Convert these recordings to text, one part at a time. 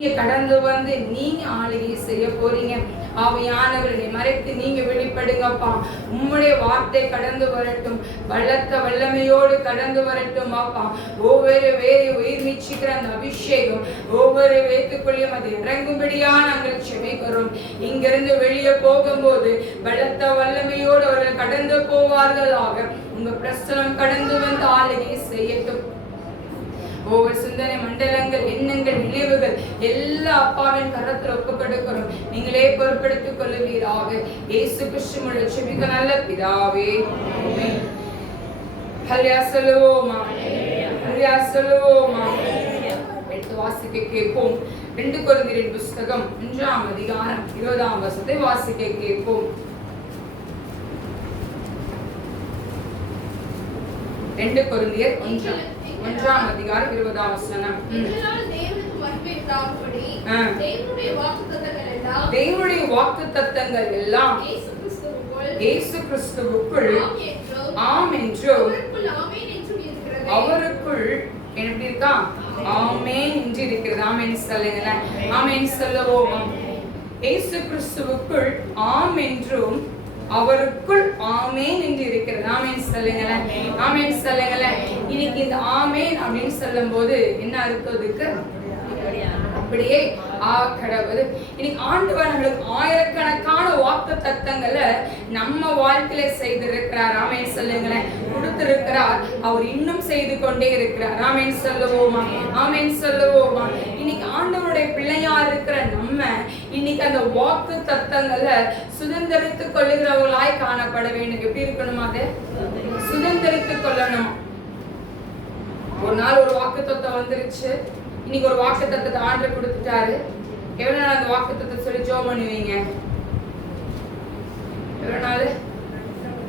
கடந்து வந்து நீங்க ஆளுகை செய்ய போறீங்க. ஆவியானவரை மறைத்து நீங்க வெளிப்படுங்கப்பா. உம்முடைய வார்த்தை கடந்து வரட்டும், பலத்த வல்லமையோடு கடந்து வரட்டும் அப்பா. ஒவ்வொரு வேரை உயிர் மீட்சிக்கிற அந்த அபிஷேகம் ஒவ்வொரு வேத்துக்குள்ளேயும் அது இறங்கும்படியா நாங்கள் செபிக்கிறோம். இங்கிருந்து வெளியே போகும்போது பலத்த வல்லமையோடு அவர்கள் கடந்து போவார்களாக. உங்க பிரசனம் கடந்து வந்து ஆளுகை செய்யட்டும். ஒவ்வொரு சிந்தனை மண்டலங்கள், எண்ணங்கள், நினைவுகள் எல்லா அப்பாவின் கரத்தில் ஒப்புக்கொடுக்கிறோம். நீங்களே பொறுப்படுத்திக் கொள்ளுவீராக. இயேசு கிறிஸ்துவின் ஜெபிக்க நல்ல பிதாவே. ஆமென். ஹல்லேலூயா சொல்லுவோமா? ஹல்லேலூயா சொல்லுவோமா? எடுத்து வாசிக்க கேட்போம். 2 கொரிந்தியர் புத்தகம் 1ஆம் அதிகாரம் 20ஆம் வசனத்தை வாசிக்க கேட்போம். 2 கொரிந்தியர் 1ஆம் அதிகாரம் 20ஆம் வசனம். தேவனுடைய வாக்குத்தத்தங்கள் எல்லாம் இயேசு கிறிஸ்துவுக்குள் ஆம் என்றும் அவருக்குள் எப்படி இருக்கா? ஆமென் என்று இருக்கிறது. ஆமென் சொல்லுங்க. ஆமென் சொல்லுவோம். இயேசு கிறிஸ்துவுக்குள் ஆம் என்றும் அவருக்குள் ஆமேன் என்று இருக்கிறது. ஆமேன் சொல்லுங்களேன். ஆமேன் சொல்லுங்களேன். இன்னைக்கு இந்த ஆமேன் அப்படின்னு சொல்லும் போது என்ன அர்த்தத்துக்கு அப்படியே கடவுள் இன்னைக்கு ஆண்டவர் நம்மளுக்கு ஆயிரக்கணக்கான வாக்கு தத்தங்களை நம்ம வாழ்க்கையில செய்திருக்கிறார். ஆமேன் சொல்லுங்களேன். கொடுத்திருக்கிறார். அவர் இன்னும் செய்து கொண்டே இருக்கிறார். ஆமேன் சொல்லுவோமா? ஆமேன் சொல்லுவோமா? இன்னைக்கு ஆண்டவருடைய பிள்ளையா இருக்கிற நம்ம இன்னைக்கு அந்த வாக்கு தத்தங்களை சுதந்திரித்துக் கொள்ளுகிறவர்களாய் காணப்பட வேண்டும். எப்படி இருக்கணுமா? அதை சுதந்திரித்துக் கொள்ளணும். ஒரு நாள் ஒரு வாக்கு தத்தம் வந்துருச்சு. இன்னைக்கு ஒரு வாக்கு தத்தத்தை ஆண்டவர் கொடுத்துட்டாரு. எவ்வளவு நாள் அந்த வாக்கு தத்தத்தை சொல்லி ஜெபம் பண்ணுவீங்க? எவ்வளவு நாள்?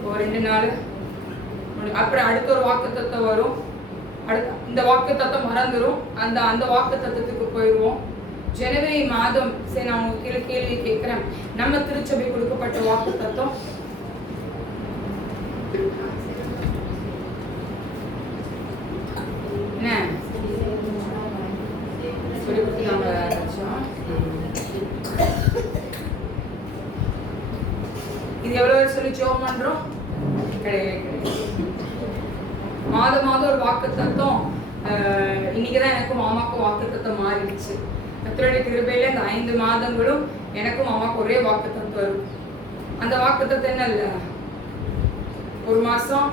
ஒரு 2 நாள். அப்புறம் அடுத்த ஒரு வாக்கு தத்தம் வரும். இந்த வாக்கு தத்தம் மறந்துடும். அந்த வாக்கு தத்தத்துக்கு போயிடுவோம். ஜனவரி மாதம் சரி, நான் உங்களுக்கு கேள்வி கேட்கிறேன். நம்ம திருச்சபை கொடுக்கப்பட்ட வாக்கு தத்தம் என்ன? இது எவ்வளவு சொல்லி ஜெபம் பண்றோம்? கிடையாது. மாதம் ஒரு வாக்கு தத்தம். இன்னைக்குதான் எனக்கும் மாமாக்கும் வாக்கு தத்தம் மாறிடுச்சு. கர்த்தருடைய கிருபையில இந்த 5 மாதங்களும் எனக்கும் மாமாக்கும் ஒரே வாக்கு தத்தம் வரும். அந்த வாக்கு தத்தம் என்ன இல்ல, ஒரு மாசம்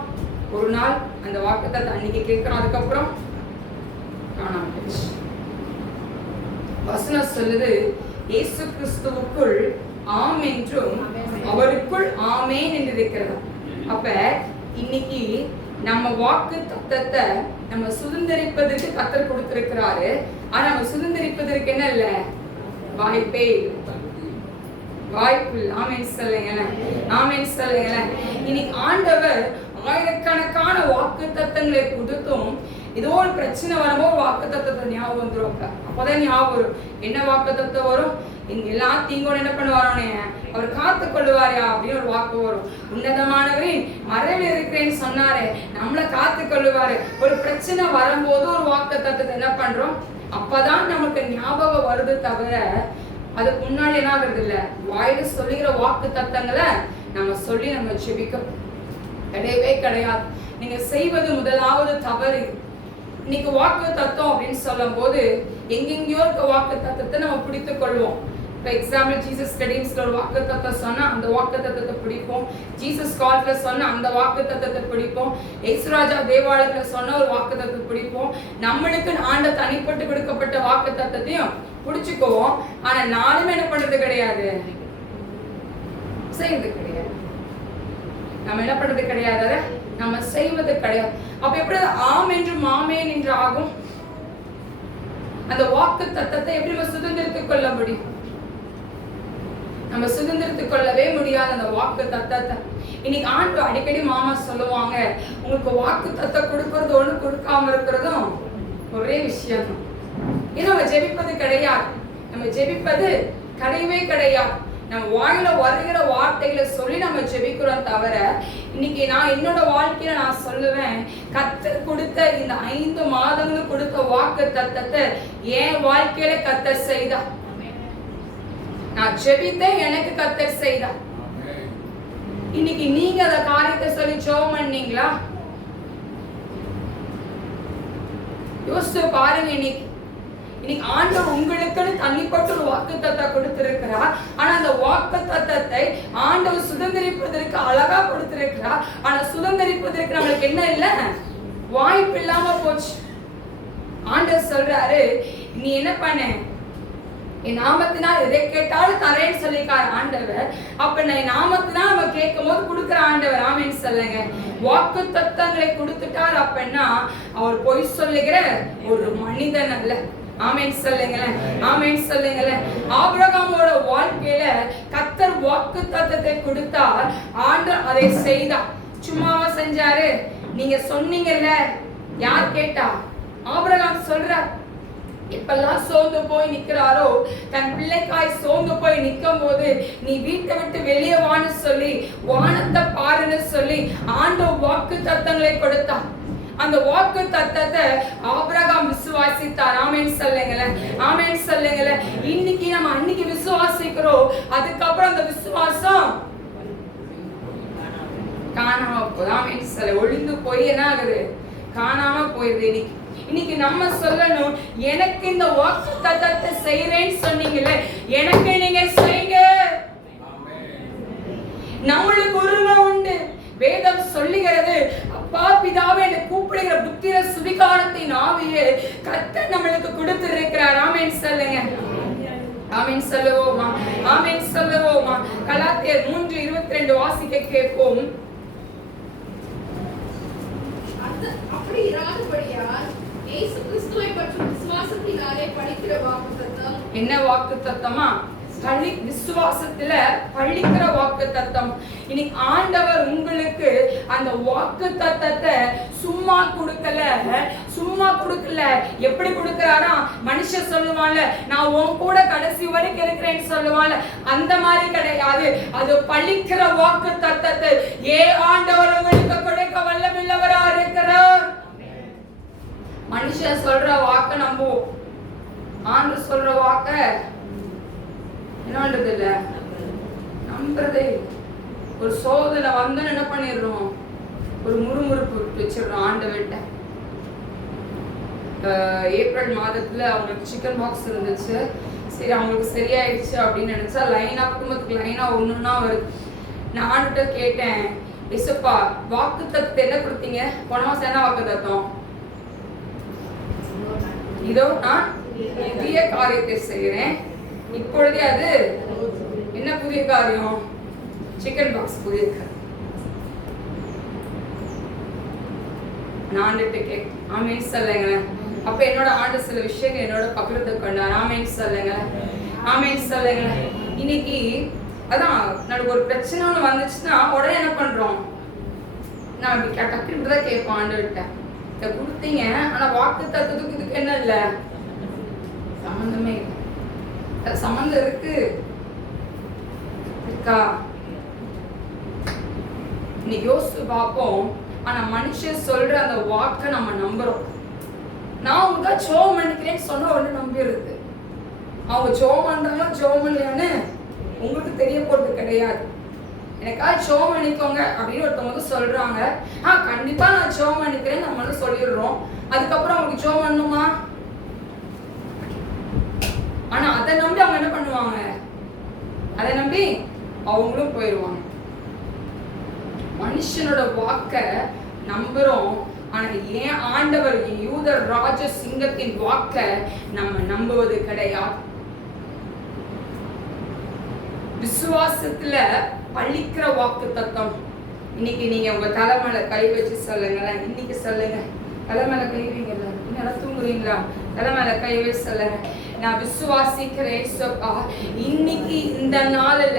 ஒரு நாள் அந்த வாக்கு தத்தம் அன்னைக்கு கேட்கிறோம். அதுக்கப்புறம் காணாம போச்சு. வசனம் சொல்லுது இயேசு கிறிஸ்துவுக்குள் ஆம் என்றும் அவருக்குள் ஆமேன் என்று இருக்கிறது. அப்ப இன்னைக்கு நம்ம வாக்கு தத்தத்தை நம்ம சுதந்திரிப்பதற்கு கர்த்தர் கொடுத்திருக்கிறாரு. ஆனா நம்ம சுதந்திரிப்பதற்கு என்ன இல்ல, வாய்ப்பே வாய்ப்பு. ஆமென் சொல்லுங்க. ஆமென் சொல்லுங்க. இன்னைக்கு ஆண்டவர் ஆயிரக்கணக்கான வாக்கு தத்தங்களை கொடுத்தும் ஏதோ ஒரு பிரச்சனை வரும்போது வாக்கு தத்தத்தை ஞாபகம் வந்துடும். அப்பதான் ஞாபகம் வரும். என்ன வாக்கு தத்தம் வரும்? இங்க எல்லாம் தீங்கோடு என்ன பண்ணுவாரோனே அவர் காத்து கொள்ளுவாரா அப்படின்னு ஒரு வாக்கு வரும். உன்னதமானவரின் மறைவில் இருக்கிறேன்னு சொன்னாரே, நம்மளை காத்து கொள்ளுவாரு. ஒரு பிரச்சனை வரும்போது ஒரு வாக்கு தத்தத்தை என்ன பண்றோம்? அப்பதான் நமக்கு ஞாபகம் வருது தவிர அதுக்கு முன்னாடி என்ன ஆகுறது இல்ல. வாயில சொல்லுகிற வாக்கு தத்தங்களை நம்ம சொல்லி நம்ம ஜெபிக்க கிடையவே கிடையாது. நீங்க செய்வது முதலாவது தவறு. இன்னைக்கு வாக்கு தத்தம் அப்படின்னு சொல்லும் போது எங்கெங்கயோ இருக்க வாக்கு தத்தத்தை நம்ம பிடித்துக் கொள்வோம். For example, Jesus ஸ்டடீஸ்ல ஒரு வாக்கு தத்தம் சொன்னா அந்த வாக்கு தத்தத்தை பிடிப்போம். ஜீசஸ் கால்ல சொன்ன அந்த வாக்கு தத்தத்தை பிடிப்போம். எக்ஸ்ராஜா தேவாலயத்துல சொன்ன ஒரு வாக்கு தத்தத்தை பிடிப்போம். நம்மளுக்கு ஆண்ட தனிப்பட்டு கொடுக்கப்பட்ட வாக்கு தத்தத்தையும் பிடிச்சுக்குவோம். ஆனா நானுமே என்ன பண்றது கிடையாது, செய்வது கிடையாது. நம்ம என்ன பண்றது கிடையாது, நம்ம செய்வது கிடையாது. அப்ப எப்படி ஆம் என்று மாமேன் என்று ஆகும்? அந்த வாக்கு தத்தத்தை எப்படி நம்ம சுதந்திரத்துக் கொள்ள முடியும்? நம்ம சுதந்திரத்துக் கொள்ளவே முடியாது அந்த வாக்கு தத்தத்தை. இன்னைக்கு ஆண்டு அடிக்கடி மாமா சொல்லுவாங்க, உங்களுக்கு வாக்கு தத்தம் கொடுக்கறது ஒண்ணு கொடுக்காம இருக்கிறதும் ஒரே விஷயம். ஏன்னா நம்ம ஜெபிப்பது கிடையாது. நம்ம ஜெபிப்பது கிடையவே கிடையாது. நம்ம வாயில வருகிற வார்த்தைகளை சொல்லி நம்ம ஜெபிக்கிறோம் தவிர, இன்னைக்கு நான் என்னோட வாழ்க்கையில நான் சொல்லுவேன், கர்த்தர் கொடுத்த இந்த 5 மாதங்களுக்கு கொடுத்த வாக்கு தத்தத்தை என் வாழ்க்கையில கர்த்தர் செய்தார். நான் ஜெபித்தேன், எனக்கு கர்த்தர் செய்தார். இன்னைக்கு நீங்க அந்த காரியத்தை சொல்லி ஜெபம் பண்ணீங்களா? யோசிச்சு பாருங்க. இன்னைக்கு ஆண்டவர் உங்களுக்குன்னு தனிப்பட்ட ஒரு வாக்குத்தத்தத்தை கொடுத்திருக்கிறார். ஆனா அந்த வாக்குத்தத்தத்தை ஆண்டவர் சுதந்திரிப்பதற்கு அழகா கொடுத்திருக்கிறார். ஆனா சுதந்திரிப்பதற்கு நம்மளுக்கு என்ன இல்லை, வாய்ப்பு இல்லாம போச்சு. ஆண்டவர் சொல்றாரு, நீ என்ன பண்ண, என் நாமத்தினால் எதை கேட்டாலும் தரேன்னு சொல்லிக்காரு ஆண்டவர். அப்ப என் நாமத்தினால் நம்ம கேட்கும் போது கொடுக்குற ஆண்டவர். ஆமேன்னு சொல்லுங்க. வாக்கு தத்தங்களை கொடுத்துட்டார் அப்படின்னா அவர் பொய் சொல்லுகிற ஒரு மனிதன் அல்ல. ஆமேன் சொல்லுங்களேன். ஆமேன் சொல்லுங்களேன். ஆபிரகாமோட வாழ்க்கையில கர்த்தர் வாக்கு தத்தத்தை கொடுத்தார். ஆண்டவர் அதை செய்தார். சும்மாவா செஞ்சாரு? நீங்க சொன்னீங்கல்ல, யார் கேட்டா? ஆபிரகாம் சொல்றார். இப்பெல்லாம் சோர்ந்து போய் நிக்கிறாரோ, தன் பிள்ளைக்காய் சோர்ந்து போய் நிற்கும் போது, நீ வீட்டை விட்டு வெளியே வான்னு சொல்லி, வானத்தை பாருன்னு சொல்லி ஆண்டவர் வாக்கு தத்தங்களை கொடுத்தார். அந்த வாக்கு தத்தத்தை ஆபிரகாம் விசுவாசித்தார். ஆமேன் சொல்லுங்களேன். ஆமேன் சொல்லுங்களேன். இன்னைக்கு நம்ம அன்னைக்கு விசுவாசிக்கிறோம், அதுக்கப்புறம் அந்த விசுவாசம் காணாம போகுது. ஆமேன் சொல்ல ஒழிந்து போய் என்ன ஆகுது, காணாம போயிருது. இன்னைக்கு நம்ம சொல்லணும், எனக்கு இந்த வாக்கு தத்தத்தை செய்யறேன்னு சொன்னீங்கல்ல, எனக்கு நீங்க செய்யுங்க. நம்மளுக்கு உரிமை உண்டு. வேதம் சொல்லுகிறது, அப்பா பிதாவே என்று கூப்பிடுகிற புத்திர சுவிகாரத்தின் ஆவியை கர்த்தர் நம்மளுக்கு கொடுத்திருக்கிறார். ஆமேன் சொல்லுங்க. ஆமேன் சொல்லுவோமா? ஆமேன் சொல்லுவோமா? கலாத்தியர் 3:22 வாசிக்க கேட்போம். அப்படி இராதபடியால் இயேசு கிறிஸ்துவை பற்றும் விசுவாசத்தினாலே பலிக்கிற வாக்குத்தத்தம். என்ன வாக்குத்தத்தமா? விசுவாசத்துல பழிக்கிற வாக்குத்தத்தம். இன்னைக்கு ஆண்டவர் உங்களுக்கு அந்த வாக்குத்தத்தத்தை சும்மா கொடுக்கல. சும்மா கொடுக்கல. எப்படி கொடுக்கிறாரா? மனுஷன் சொல்லுவான்ல, நான் உன் கூட கடைசி வரைக்கும் இருக்கிறேன்னு சொல்லுவான்ல, அந்த மாதிரி கிடையாது. அது பழிக்கிற வாக்குத்தத்தத்தை ஆண்டவர் உங்களுக்கு கொடுக்க வல்லமில்லவரா இருக்கிறார். மனுஷன் சொல்ற வாக்க நம்புவோம், ஆண்டவர் சொல்ற வாக்க என்னன்றது இல்ல, நம்புறதே. ஒரு சோதனை வந்து என்ன பண்ணிடுறோம், ஒரு முறுமுறுப்பு வச்சிடுறோம் ஆண்டவர்கிட்ட. ஏப்ரல் மாதத்துல அவங்களுக்கு சிக்கன் பாக்ஸ் இருந்துச்சு. சரி, அவங்களுக்கு சரியாயிடுச்சு அப்படின்னு நினைச்சா லைனா குடும்பத்துக்கு லைனா ஒண்ணுன்னா வருது. நான் ஆண்டுகிட்ட கேட்டேன், இசப்பா வாக்கு தத்துவத்தை என்ன கொடுத்தீங்க? போன மாசம் என்ன வாக்கு தத்துவம்? இதோ நான் புதிய காரியத்தை செய்கிறேன், இப்பொழுதே அது என்ன புதிய காரியம்? சிக்கன் பாக்ஸ் புதிய காரியம். நான் கேட்டேன். ஆமேன் சொல்லுங்களேன். அப்ப என்னோட ஆண்டு சில விஷயங்கள் என்னோட பகிர்ந்து கொண்டார். ஆமேன் சொல்லுங்களேன். ஆமேன் சொல்லுங்களேன். இன்னைக்கு அதான் எனக்கு ஒரு பிரச்சனை ஒன்று வந்துச்சுன்னா உடனே என்ன பண்றோம், நான் இப்படி டக்குன்னு தான் கேட்போம் ஆண்டுகிட்ட, இதை கொடுத்தீங்க ஆனா வாக்கு தத்துவத்துக்கு இதுக்கு என்ன இல்லை, சம்பந்தமே இல்லை. சம்பந்தம் இருக்கா? இன்னைக்கு யோசிச்சு பார்ப்போம். ஆனா மனுஷன் சொல்ற அந்த வாக்கை நம்ம நம்புறோம். நான் அவங்க ஜோம் பண்ணிக்கிறேன்னு சொன்ன உடனே நம்பிடுறது. அவங்க ஜோம் பண்றாங்களா ஜோம் இல்லையான்னு உங்களுக்கு தெரிய போறது கிடையாது. எனக்கா ஜோம் பண்ணிக்கோங்க அப்படின்னு ஒருத்தவங்க சொல்றாங்க. கண்டிப்பா நான் ஜோம் பண்ணிக்கிறேன் நம்மளும் சொல்லிடுறோம். அதுக்கப்புறம் அவங்களுக்கு ஜோம் பண்ணணுமா? ஆனா அதை நம்பி அவங்க என்ன பண்ணுவாங்க, அதை நம்பி அவங்களும் போயிடுவாங்க. மனுஷனோட வாக்க நம்புறோம். ஆனா ஏன் ஆண்டவர் யூத ராஜ சிங்கத்தின் வாக்க நம்ம நம்புவது கிடையாது. விசுவாசத்துல பழிக்கிற வாக்கு தத்தம். இன்னைக்கு நீங்க உங்க தலைமையில கை வச்சு சொல்லுங்களேன். இன்னைக்கு சொல்லுங்க, தலைமையில கை வைங்கல்ல, நல்லா தூங்குறீங்களா? தலைமையில கை வச்சு சொல்லுங்க, நான் விசுவாசிக்கிறேன் சொப்பா, இன்னைக்கு இந்த நாளில்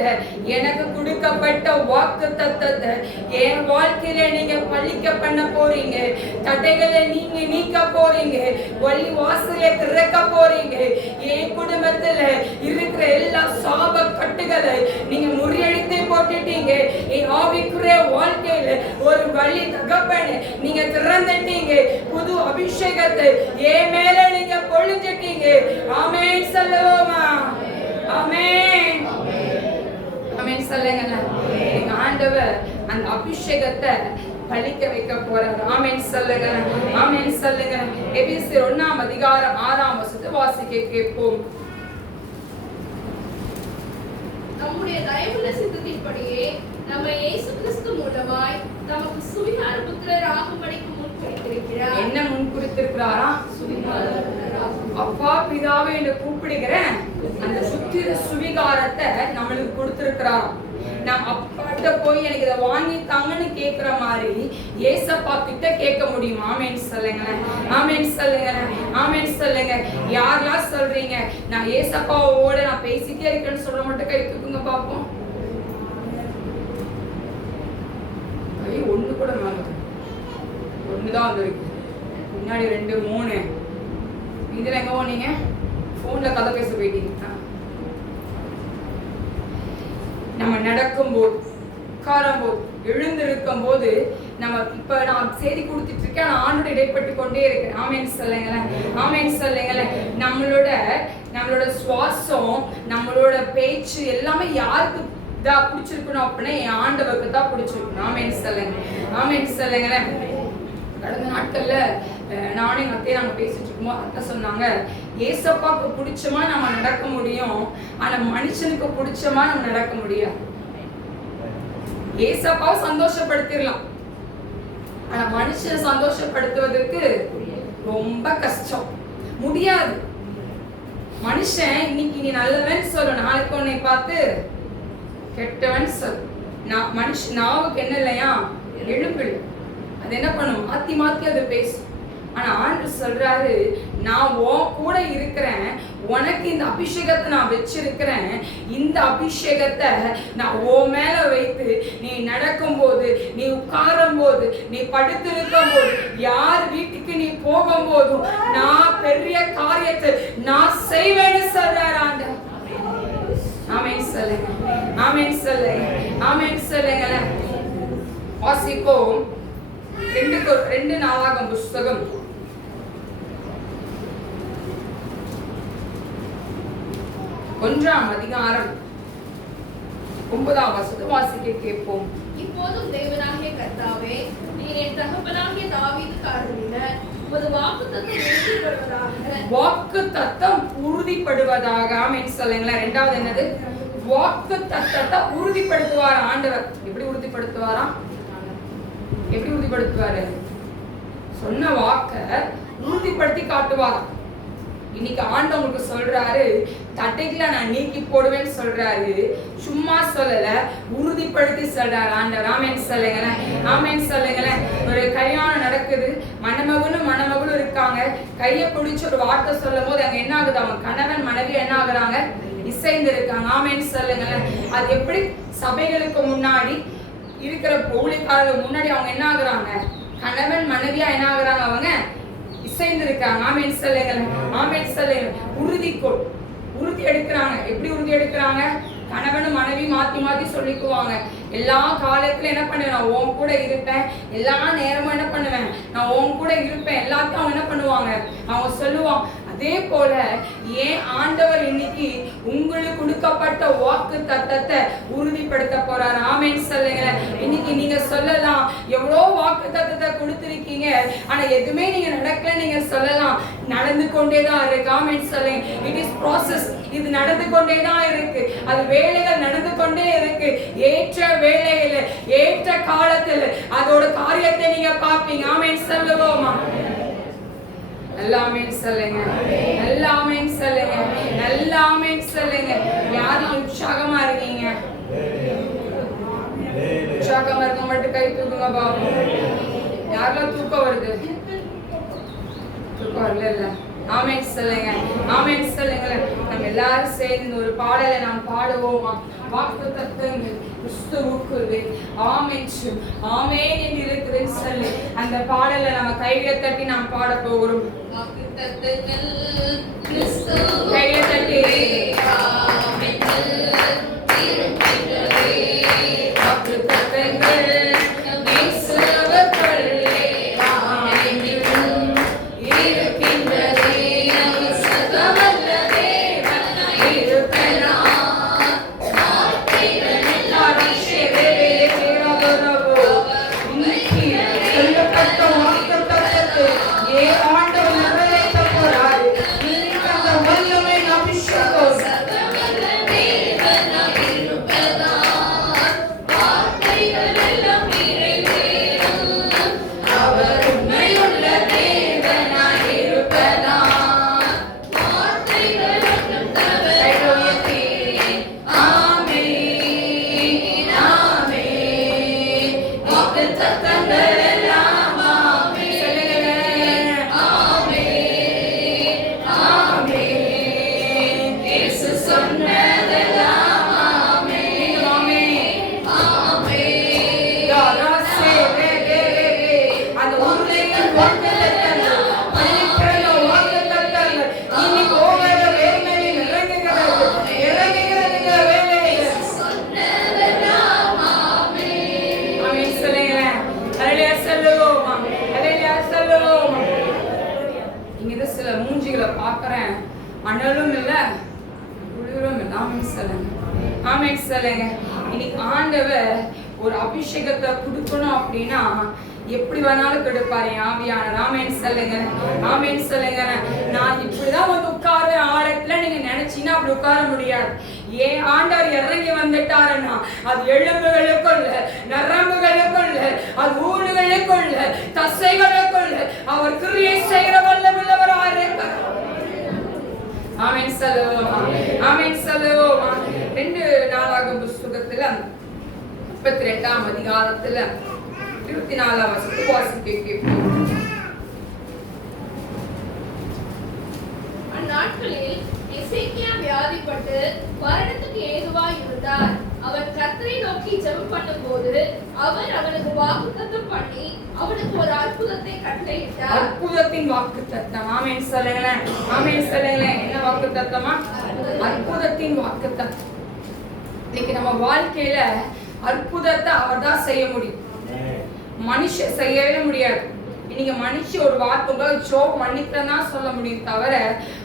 எனக்கு கொடுக்கப்பட்ட வாக்கு தத்தத்தை என் வாழ்க்கையில நீங்க பழிக்க பண்ண போறீங்க. தடைகளை நீங்க நீக்க போறீங்க. வழி வாசலை திறக்க போறீங்க. என் குடும்பத்துல இருக்கிற எல்லா சாப கட்டு கட்டுகளை நீங்க முறியடித்து போட்டுட்டீங்க. ஆவிக்குரிய வாழ்க்கையில ஒரு வழி தகப்பனே நீங்க திறந்துட்டீங்க. புது அபிஷேகத்தை என் மேல நீங்க பொழிஞ்சிட்டீங்க. ஆமென் சொல்லுவோமா? ஆமென் ஆமென் சொல்லுங்க. எங்க ஆண்டவர் அந்த அபிஷேகத்தை பலிக்க வைக்க போறார். ஆமென் சொல்லுங்க. ஆமென் சொல்லுங்க. எபேசியர் 1ஆம் அதிகாரம் 6ஆம் வசனத்தை வாசிக்க கேட்போம். நம்முடைய தயவுள்ள சித்தத்தின்படியே நம்ம இயேசு கிறிஸ்து மூலமாய் நமக்கு சுவிகார புத்திரர் ஆகும்படிக்கு முன்குறித்திருக்கிறார். என்ன முன்குறித்திருக்கிறாரா? அப்பா பிதாவே என்று கூப்பிடுகிறேன் அந்த சுவிகாரத்தை நம்மளுக்கு கொடுத்திருக்கிறார். நான் அப்பாட்ட போய் எனக்கு இதை வாங்கித்தாங்கன்னு கேட்கிற மாதிரி ஏசப்பா கிட்ட கேட்க முடியும். ஆமென் சொல்லுங்க. ஆமென் சொல்லுங்க. ஆமென் சொல்லுங்க. யாரெல்லாம் சொல்றீங்க நான் ஏசப்பாவோட நான் பேசிட்டே இருக்கேன்னு சொல்ல மட்டும் கை தூக்குங்க பாப்போம். ஒண்ணு கூட மேல ஒண்ணுதான் வந்திருக்கு. முன்னாடி 2 3 இதுல எங்க போனீங்க? போன்ல கதை பேச போயிட்டீங்க. நம்ம நடக்கும்போது உட்காரும்போது எழுந்திருக்கும் போது நம்ம இப்ப நான் செய்தி கொடுத்துட்டு இருக்கேன். நான் ஆண்டோட இடைப்பட்டு கொண்டே இருக்கேன். ஆமென் சொல்லுங்களேன். ஆமென் சொல்லுங்களேன். நம்மளோட சுவாசம் நம்மளோட பேச்சு எல்லாமே யாருக்கு தான் பிடிச்சிருக்கணும் அப்படின்னா என் ஆண்டவருக்கு தான் பிடிச்சிருக்கணும். ஆமென் சொல்லுங்க. ஆமென் சொல்லுங்களேன். கடந்த நாட்கள்ல நானும் எங்க அத்தையும் நாங்க பேசிட்டு இருக்கோம். அத்தை சொன்னாங்க ஏசப்பாக்கு பிடிச்சமா நம்ம நடக்க முடியும், ஆனா மனுஷனுக்கு பிடிச்சமா நம்ம நடக்க முடியாது. ஏசப்பாவை சந்தோஷப்படுத்திடலாம், ஆனா மனுஷனை சந்தோஷப்படுத்துவதற்கு ரொம்ப கஷ்டம், முடியாது. மனுஷன் இன்னைக்கு நீ நல்லவன் சொல்லும், நாளைக்கு உன்னை பார்த்து கெட்டவன் சொல். நாவுக்கு என்ன இல்லையா? எழுப்பிடு. அது என்ன பண்ணும்? மாத்தி மாத்தி அது பேசும். ஆனா ஆண்டு சொல்றாரு நான் உன் கூட இருக்கிறேன், உனக்கு இந்த அபிஷேகத்தை நான் வச்சிருக்கிறேன். இந்த அபிஷேகத்தை நான் உன் மேல வைத்து நீ நடக்கும் போது, நீ உட்காரும் போது, நீ படுத்திருக்கும் போது, யார் வீட்டுக்கு நீ போகும் போதும் நான் பெரிய காரியத்தை நான் செய்வேன்னு சொல்றாரு ஆண்டு. ஆமென் சொல்லுங்க. ஆமென் சொல்லுங்க. ஆமென் சொல்லுங்க. வாசிப்போம் 2 நாளாகமம் புஸ்தகம் 1ஆம் அதிகாரம் 9ஆம் வசனத்தை வாசிக்க கேட்போம். இப்போதும் தேவனாகிய கர்த்தாவே, நீர் என் தகப்பனாகிய தாவீதுக்கு அருளின உமது வாக்குத்தத்தம் உறுதிப்படுவதாக. ஆமென் சொல்லுங்களேன். 2வது என்னது? வாக்குத்தத்தத்தை உறுதிப்படுத்துவார் ஆண்டவர். எப்படி உறுதிப்படுத்துவாரா? எப்படி உறுதிப்படுத்துவாரு? சொன்ன வாக்க உறுதிப்படுத்தி காட்டுவாரா? இன்னைக்கு ஆண்டவங்களுக்கு சொல்றாரு, தட்டைகளை நான் நீக்கி போடுவேன்னு சொல்றாரு. சும்மா சொல்லல, உறுதிப்படுத்தி சொல்றாரு ஆண்டவர். ஆமென் சொல்லுங்களேன். ஆமென் சொல்லுங்களேன். ஒரு கல்யாணம் நடக்குது, மணமகனும் இருக்காங்க. கையை பிடிச்சு ஒரு வார்த்தை சொல்லும் போது அங்க என்ன ஆகுது? அவங்க கணவன் மனைவி என்ன ஆகுறாங்க? இசைந்து இருக்காங்க. ஆமென் சொல்லுங்களேன். அது எப்படி? சபைகளுக்கு முன்னாடி இருக்கிற ஊழியக்காரர்கள் முன்னாடி அவங்க என்ன ஆகுறாங்க? கணவன் மனைவியா என்ன ஆகுறாங்க? அவங்க இசைந்து இருக்காங்க. ஆமென் சொல்லுங்க. ஆமென் சொல்லுங்க. உறுதி எடுக்கிறாங்க. எப்படி உறுதி எடுக்கிறாங்க? கணவனும் மனைவி மாத்தி மாத்தி சொல்லிக்குவாங்க. எல்லா காலத்துல என்ன பண்ணுவேன்? நான் உன் கூட இருப்பேன். எல்லா நேரமும் என்ன பண்ணுவேன்? நான் உன் கூட இருப்பேன். எல்லாத்தையும் அவங்க என்ன பண்ணுவாங்க? அவங்க சொல்லுவாங்க. அதே போல ஏன் ஆண்டவர் இன்னைக்கு உங்களுக்கு கொடுக்கப்பட்ட வாக்கு தத்தத்தை உறுதிப்படுத்த போறார். ஆமென் சொல்லுங்க. இன்னைக்கு நீங்க சொல்லலாம், எவ்வளோ வாக்கு தத்தத்தை கொடுத்திருக்கீங்க, ஆனா எதுவுமே நீங்க நடக்கல நீங்க சொல்லலாம். நடந்து கொண்டேதான் இருக்கு. ஆமென் சொல்லுங்க. It is process. இது நடந்து கொண்டேதான் இருக்கு. அது வேலைகள் நடந்து கொண்டே இருக்கு. ஏற்ற வேலையில ஏற்ற காலத்துல அதோட காரியத்தை நீங்க பார்ப்பீங்க. ஆமென் சொல்லுவோமா? எல்லாமே சொல்லுங்க. எல்லாமே சொல்லுங்க. எல்லாமே சொல்லுங்க. யாரும் உற்சாகமா இருக்கீங்க? உற்சாகமா இருக்க மட்டும் கை தூக்குங்க பாப்போம். யாரெல்லாம் தூக்கம் வருது? தூக்கம் வரல. ஆமென் சொல்லுங்க. ஆமென் சொல்லுங்க. நம்ம எல்லாரும் சேர்ந்து ஒரு பாடலை நாம் பாடுவோமா? வாக்குத்தத்தங்கள் கிறிஸ்துவுக்குள்ளே ஆமென் ஆமென் என்று இருக்குதுன்னு சொல்லி அந்த பாடலை நம்ம கைகளை தட்டி நாம் பாட போகிறோம். வாக்குத்தத்தங்கள் கிறிஸ்துவுக்குள்ளே கைகளை தட்டி ஆமென் ஆமென் சொல்லுங்க. ஆமென் சொல்லுங்க. இன்னைக்கு ஆண்டவர் ஒரு அபிஷேகத்தை கொடுக்கணும் அப்படின்னா எப்படி வேணாலும் கொடுப்பாரு ஆவியானவர். ஆமென் சொல்லுங்க. ஆமென் சொல்லுங்க. நான் இப்படிதான் வந்து உட்கார ஆழத்துல நீங்க நினைச்சீங்கன்னா அப்படி உட்கார முடியாது. ஏன் ஆண்டவர் இறங்கி வந்துட்டாருன்னா அது எலும்புகளுக்குள்ள, நரம்புகளுக்குள்ள, அது ஊடுகளுக்குள்ள, தசைகளுக்குள்ள அவர் கிரியை செய்கிற வல்லவராக இருக்கிறார். ஆமென் சொல்லுவோமா. ஆமென் சொல்லுவோமா. 2 நாளாகும் புத்தகத்துல 32ஆம் அதிகாரத்துல 24ஆம் வசனத்தை வாசிக்க கேட்போம். அந்நாட்களில் எசேக்கியா வியாதிப்பட்டு மரணத்துக்கு ஏதுவாய் இருந்தார். அவர் கர்த்தரை நோக்கி ஜெபம் பண்ணும்போது அவர் அவனுக்கு வாக்குத்தத்தம் பண்ணி அவனுக்கு ஒரு அற்புதத்தை கட்டளையிட்டார். அற்புதத்தின் வாக்குத்தத்தம். ஆமென் சொல்லுங்களேன். ஆமென் சொல்லுங்களேன். என்ன வாக்குத்தத்தமா? அற்புதத்தின் வாக்குத்தத்தம். இன்னைக்கு நம்ம வாழ்க்கையில அற்புதத்தை அவர்தான் செய்ய முடியும். மனுஷன் செய்யவே முடியாது. நீங்க மனுஷன் ஒரு வார்த்தை ஜோப் மன்னித்தான் சொல்ல முடியும் தவிர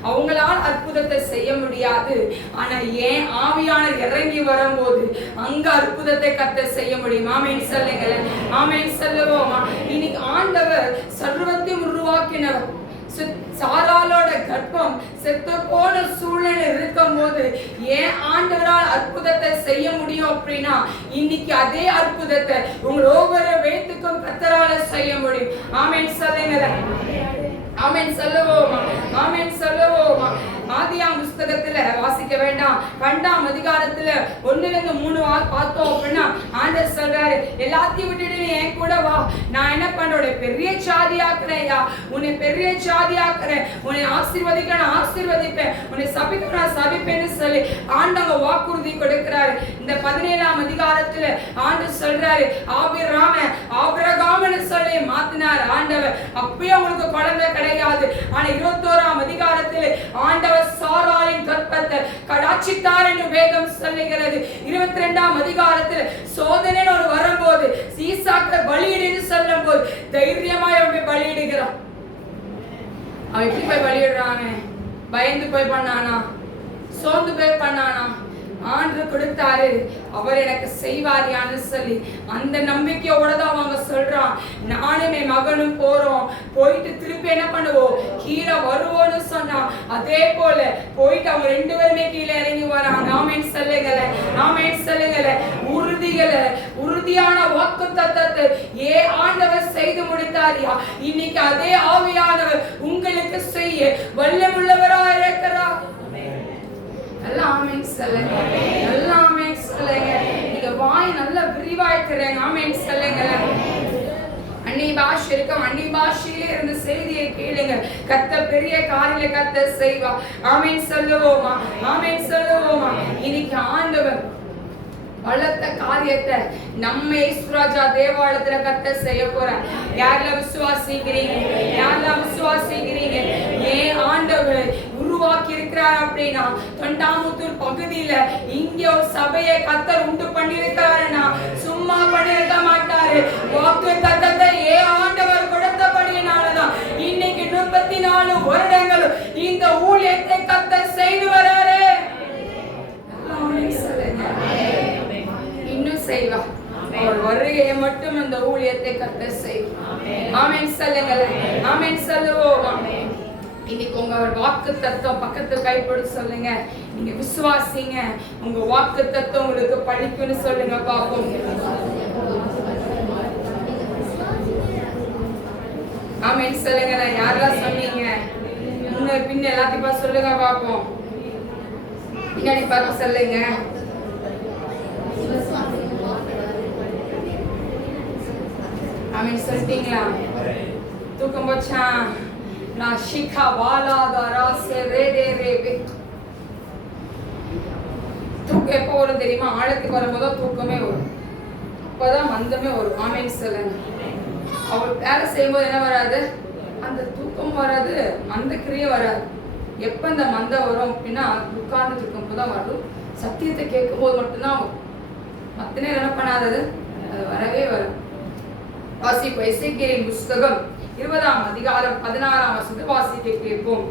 அவங்களால் அற்புதத்தை செய்ய முடியாது. ஆனா ஏன் ஆவியானவர் இறங்கி வரும்போது அங்க அற்புதத்தை கர்த்தர் செய்ய முடியும். ஆமென் சொல்லுங்க. ஆமென் சொல்லுவோமா. இன்னைக்கு ஆண்டவர் சர்வத்தையும் உருவாக்கினவர். சாராளோட கர்ப்பம் செத்து போன சூழ்நிலை இருக்கும் போது ஏன் ஆண்டவரால் அற்புதத்தை செய்ய முடியும் அப்படின்னா இன்னைக்கு அதே அற்புதத்தை உங்கள் ஒவ்வொரு வேத்துக்கும் கர்த்தரால செய்ய முடியும். ஆமென் சொல்லுங்க. ஆமென் சொல்லுவோமா. ஆமென் சொல்லுவோமா. ஆதியாம் புத்தகத்துல வாசிக்க வேண்டாம் 2ஆம் அதிகாரத்துல 1-3 பார்த்தோம் அப்படின்னா ஆண்டவர் சொல்றாரு, எல்லாத்தையும் விட்டுட்டு என் கூட வா, நான் என்ன பண்றேன், பெரிய சாதியாக்குறேயா, உன்னை பெரிய சாதியாக்குறேன், உன்னை ஆசீர்வதிக்க நான் ஆசீர்வதிப்பேன், உன்னை சபிக்க நான் சபிப்பேன்னு சொல்லி ஆண்டவர் வாக்குறுதி கொடுக்கிறாரு. இந்த 17ஆம் அதிகாரத்துல ஆண்டவர் சொல்றாரு, ஆபிரகாம்னு சொல்லி மாத்தினார் ஆண்டவர். அப்பயும் உங்களுக்கு குழந்தை கிடையாது. ஆனா 21ஆம் அதிகாரத்துல ஆண்டவர் சாராளின் கர்ப்பத்தை கடாட்சித்தார் என்று வேதம் சொல்லுகிறது. 22ஆம் அதிகாரத்தில் சோதனை ஒரு வரும்போது ஈசாக்கை பலியிடுன்னு சொல்லும் போது தைரியமாய் அவன் பலியிடுகிறான். அவன் எப்படி போய் பலியிடுறாங்க? பயந்து போய் பண்ணானா? சோர்ந்து போய் பண்ணானா? ஆண்டு கொடுத்தாரு, அவர் எனக்கு செய்வாரியான்னு சொல்லி அந்த நம்பிக்கையோட தான் அவங்க சொல்றான். நானும் என் மகனும் போறோம், போயிட்டு திருப்பி என்ன பண்ணுவோம், கீழே வருவோம்னு சொன்னா அதே போல போயிட்டு அவங்க 2 பேருமே கீழே இறங்கி வராங்க. ஆமென் சொல்லுங்களே. ஆமென் சொல்லுங்களே. உறுதியான வாக்குத்தத்தத்தை ஆண்டவர் செய்து முடித்தாரியா, இன்னைக்கு அதே ஆவியானவர் உங்களுக்கு செய்ய வல்லமுள்ளவராக இருக்கிறார். ஆமென் சொல்லுங்க. ஆமென் சொல்லுங்க. நீங்க வாய் நல்லா விரிவாய்க்கிறேன். ஆமென் சொல்லுங்க. அன்னி பாஷை இருக்கும், அன்னி பாஷையிலே இருந்து செய்தியை கேளுங்க. கர்த்தர் பெரிய காரியங்களை கர்த்தர் செய்வா. ஆமென் சொல்லுவோமா. ஆமென் சொல்லுவோமா. இன்னைக்கு ஆண்டவர் பலத்த காரியத்தை நம்ம இஸ்ராஜா தேவாலயத்துல கர்த்தர் செய்ய போறார். யாரெல்லாம் விசுவாசிக்கிறீங்க? யாரெல்லாம் விசுவாசிக்கிறீங்க? ஏன் ஆண்டவர் உருவாக்கி இருக்கிறார் அப்படின்னா தொண்டாமுத்தூர் பகுதியில இங்க ஒரு சபையை கர்த்தர் உண்டு பண்ணியிருக்காருன்னா சும்மா பண்ணிருக்க மாட்டாரு. வாக்கு தத்தத்தை ஆண்டவர் கொடுத்தபடியினாலதான் இன்னைக்கு 34 வருடங்கள் இந்த ஊழியத்தை கர்த்தர் செய்து வராரு. இன்னும் செய்வார். அவர் வருகையை மட்டும் அந்த ஊழியத்தை கர்த்தர் செய்வார். ஆமென் சொல்லுங்க. ஆமென் சொல்லுவோம். இன்னைக்கு உங்க வாக்கு தத்துவம் பக்கத்துல கைப்படி சொல்லுங்க. நீங்க விசுவாசிங்க, உங்க வாக்கு தத்துவம் உங்களுக்கு பழிக்கும்னு சொல்லுங்க பாப்போம். ஆமென் சொல்லுங்க. யாரெல்லாம் சொன்னீங்க? முன்ன பின்ன எல்லாத்தையும் சொல்லுங்க பாப்போம். பின்னாடி பார்த்து சொல்லுங்க. ஆமென் சொல்லிட்டீங்களா? தூக்கம் போச்சா? நான் ஷிகா வாலாதாரா செரேதேரேவே. தூக்கம் எப்போ வரும் தெரியுமா? ஆழத்துக்கு வரும்போது தூக்கமே வரும், அப்பதான் மந்தமே வரும். ஆமென் சொல்லுங்க. அவர் வேலை செய்யும்போது என்ன வராது? அந்த தூக்கம் வராது, மந்த கிரியை வராது. எப்ப இந்த மந்த வரும் அப்படின்னா உட்கார்ந்து இருக்கும் போதுதான் வரும். சத்தியத்தை கேட்கும் போது மட்டும்தான் வரும். மத்த நேரம் என்ன பண்ணாதது, அது வரவே வரும். வாசிப்போம். எசேக்கியேலின் புத்தகம் 20ஆம் அதிகாரம் 16ஆம் வசனத்தை வாசிக்க கேட்போம்.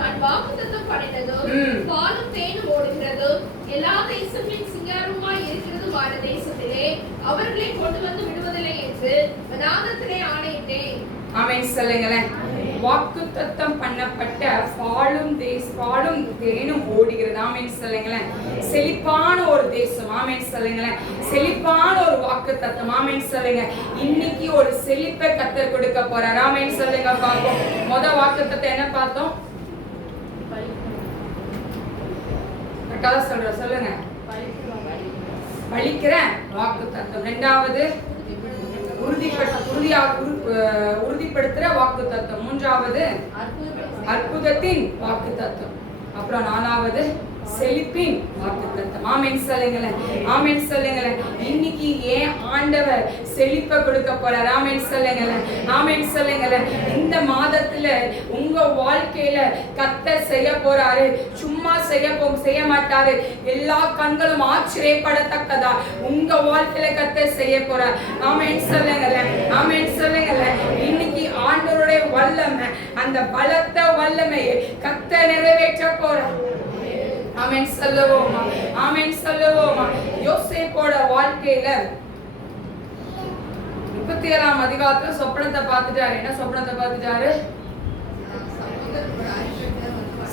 நான் வாக்குத்தத்தம் பண்ணினதும் பாலும் தேனும் ஓடுகிறதும் எல்லா தேசங்களின் சிங்காரமாய் இருக்கிறதுமான தேசத்திலே அவர்களை கொண்டு வந்து விடுவதில்லை என்று நாதத்திலே ஆணையிட்டேன். ஆமென் சொல்லுங்களேன். வாக்குத்தத்தம் பண்ணப்பட்ட பாலும் தேனும் ஓடுகிறது. ஆமென் சொல்லுங்களேன். செழிப்பான ஒரு தேசம். ஆமென் சொல்லுங்களேன். செழிப்பான ஒரு வாக்குத்தத்தம். ஆமென் சொல்லுங்க. இன்னைக்கு ஒரு செழிப்பை கர்த்தர் கொடுக்க போறார். ஆமென் சொல்லுங்க. பாப்போம். முதல் வாக்குத்தத்தத்தை என்ன பார்த்தோம்? கரெக்டா சொல்லுங்க. பலிக்கிற வாக்குத்தத்தம். இரண்டாவது உறுதிப்படுத்துற வாக்கு தத்துவம். மூன்றாவது அற்புதத்தின் வாக்கு தத்துவம். அப்புறம் நாலாவது செழிப்பின் வாக்கு தத்துவம். ஆமென் சொல்லுங்களேன். ஆமென் சொல்லுங்களேன். இன்னைக்கு ஏன் ஆண்டவர் செழிப்பை கொடுக்க போறார். ஆமென் சொல்லுங்களேன். ஆமென் சொல்லுங்களேன். இந்த மாதத்துல உங்க வாழ்க்கையில கர்த்தர் செய்ய போறாரு. சும்மா செய்ய மாட்டாரு. எல்லா கண்களும் ஆச்சரியப்படத்தக்கதா உங்க வாழ்க்கையில கர்த்தர் செய்ய போறார். ஆமென் சொல்லுங்களேன். ஆமென் சொல்லுங்களேன். இன்னைக்கு ஆண்டவருடைய வல்லமை, அந்த பலத்த வல்லமையை கர்த்தர் நிறைவேற்ற போறார். ஆமென் சொல்லுவோமா? ஆமென் சொல்லுவோமா? யோசேப்போட வாழ்க்கையில 37ஆம் அதிகாரத்துல சொப்பனத்தை பார்த்துட்டாரு. என்ன சொப்பனத்தை பார்த்துட்டாரு?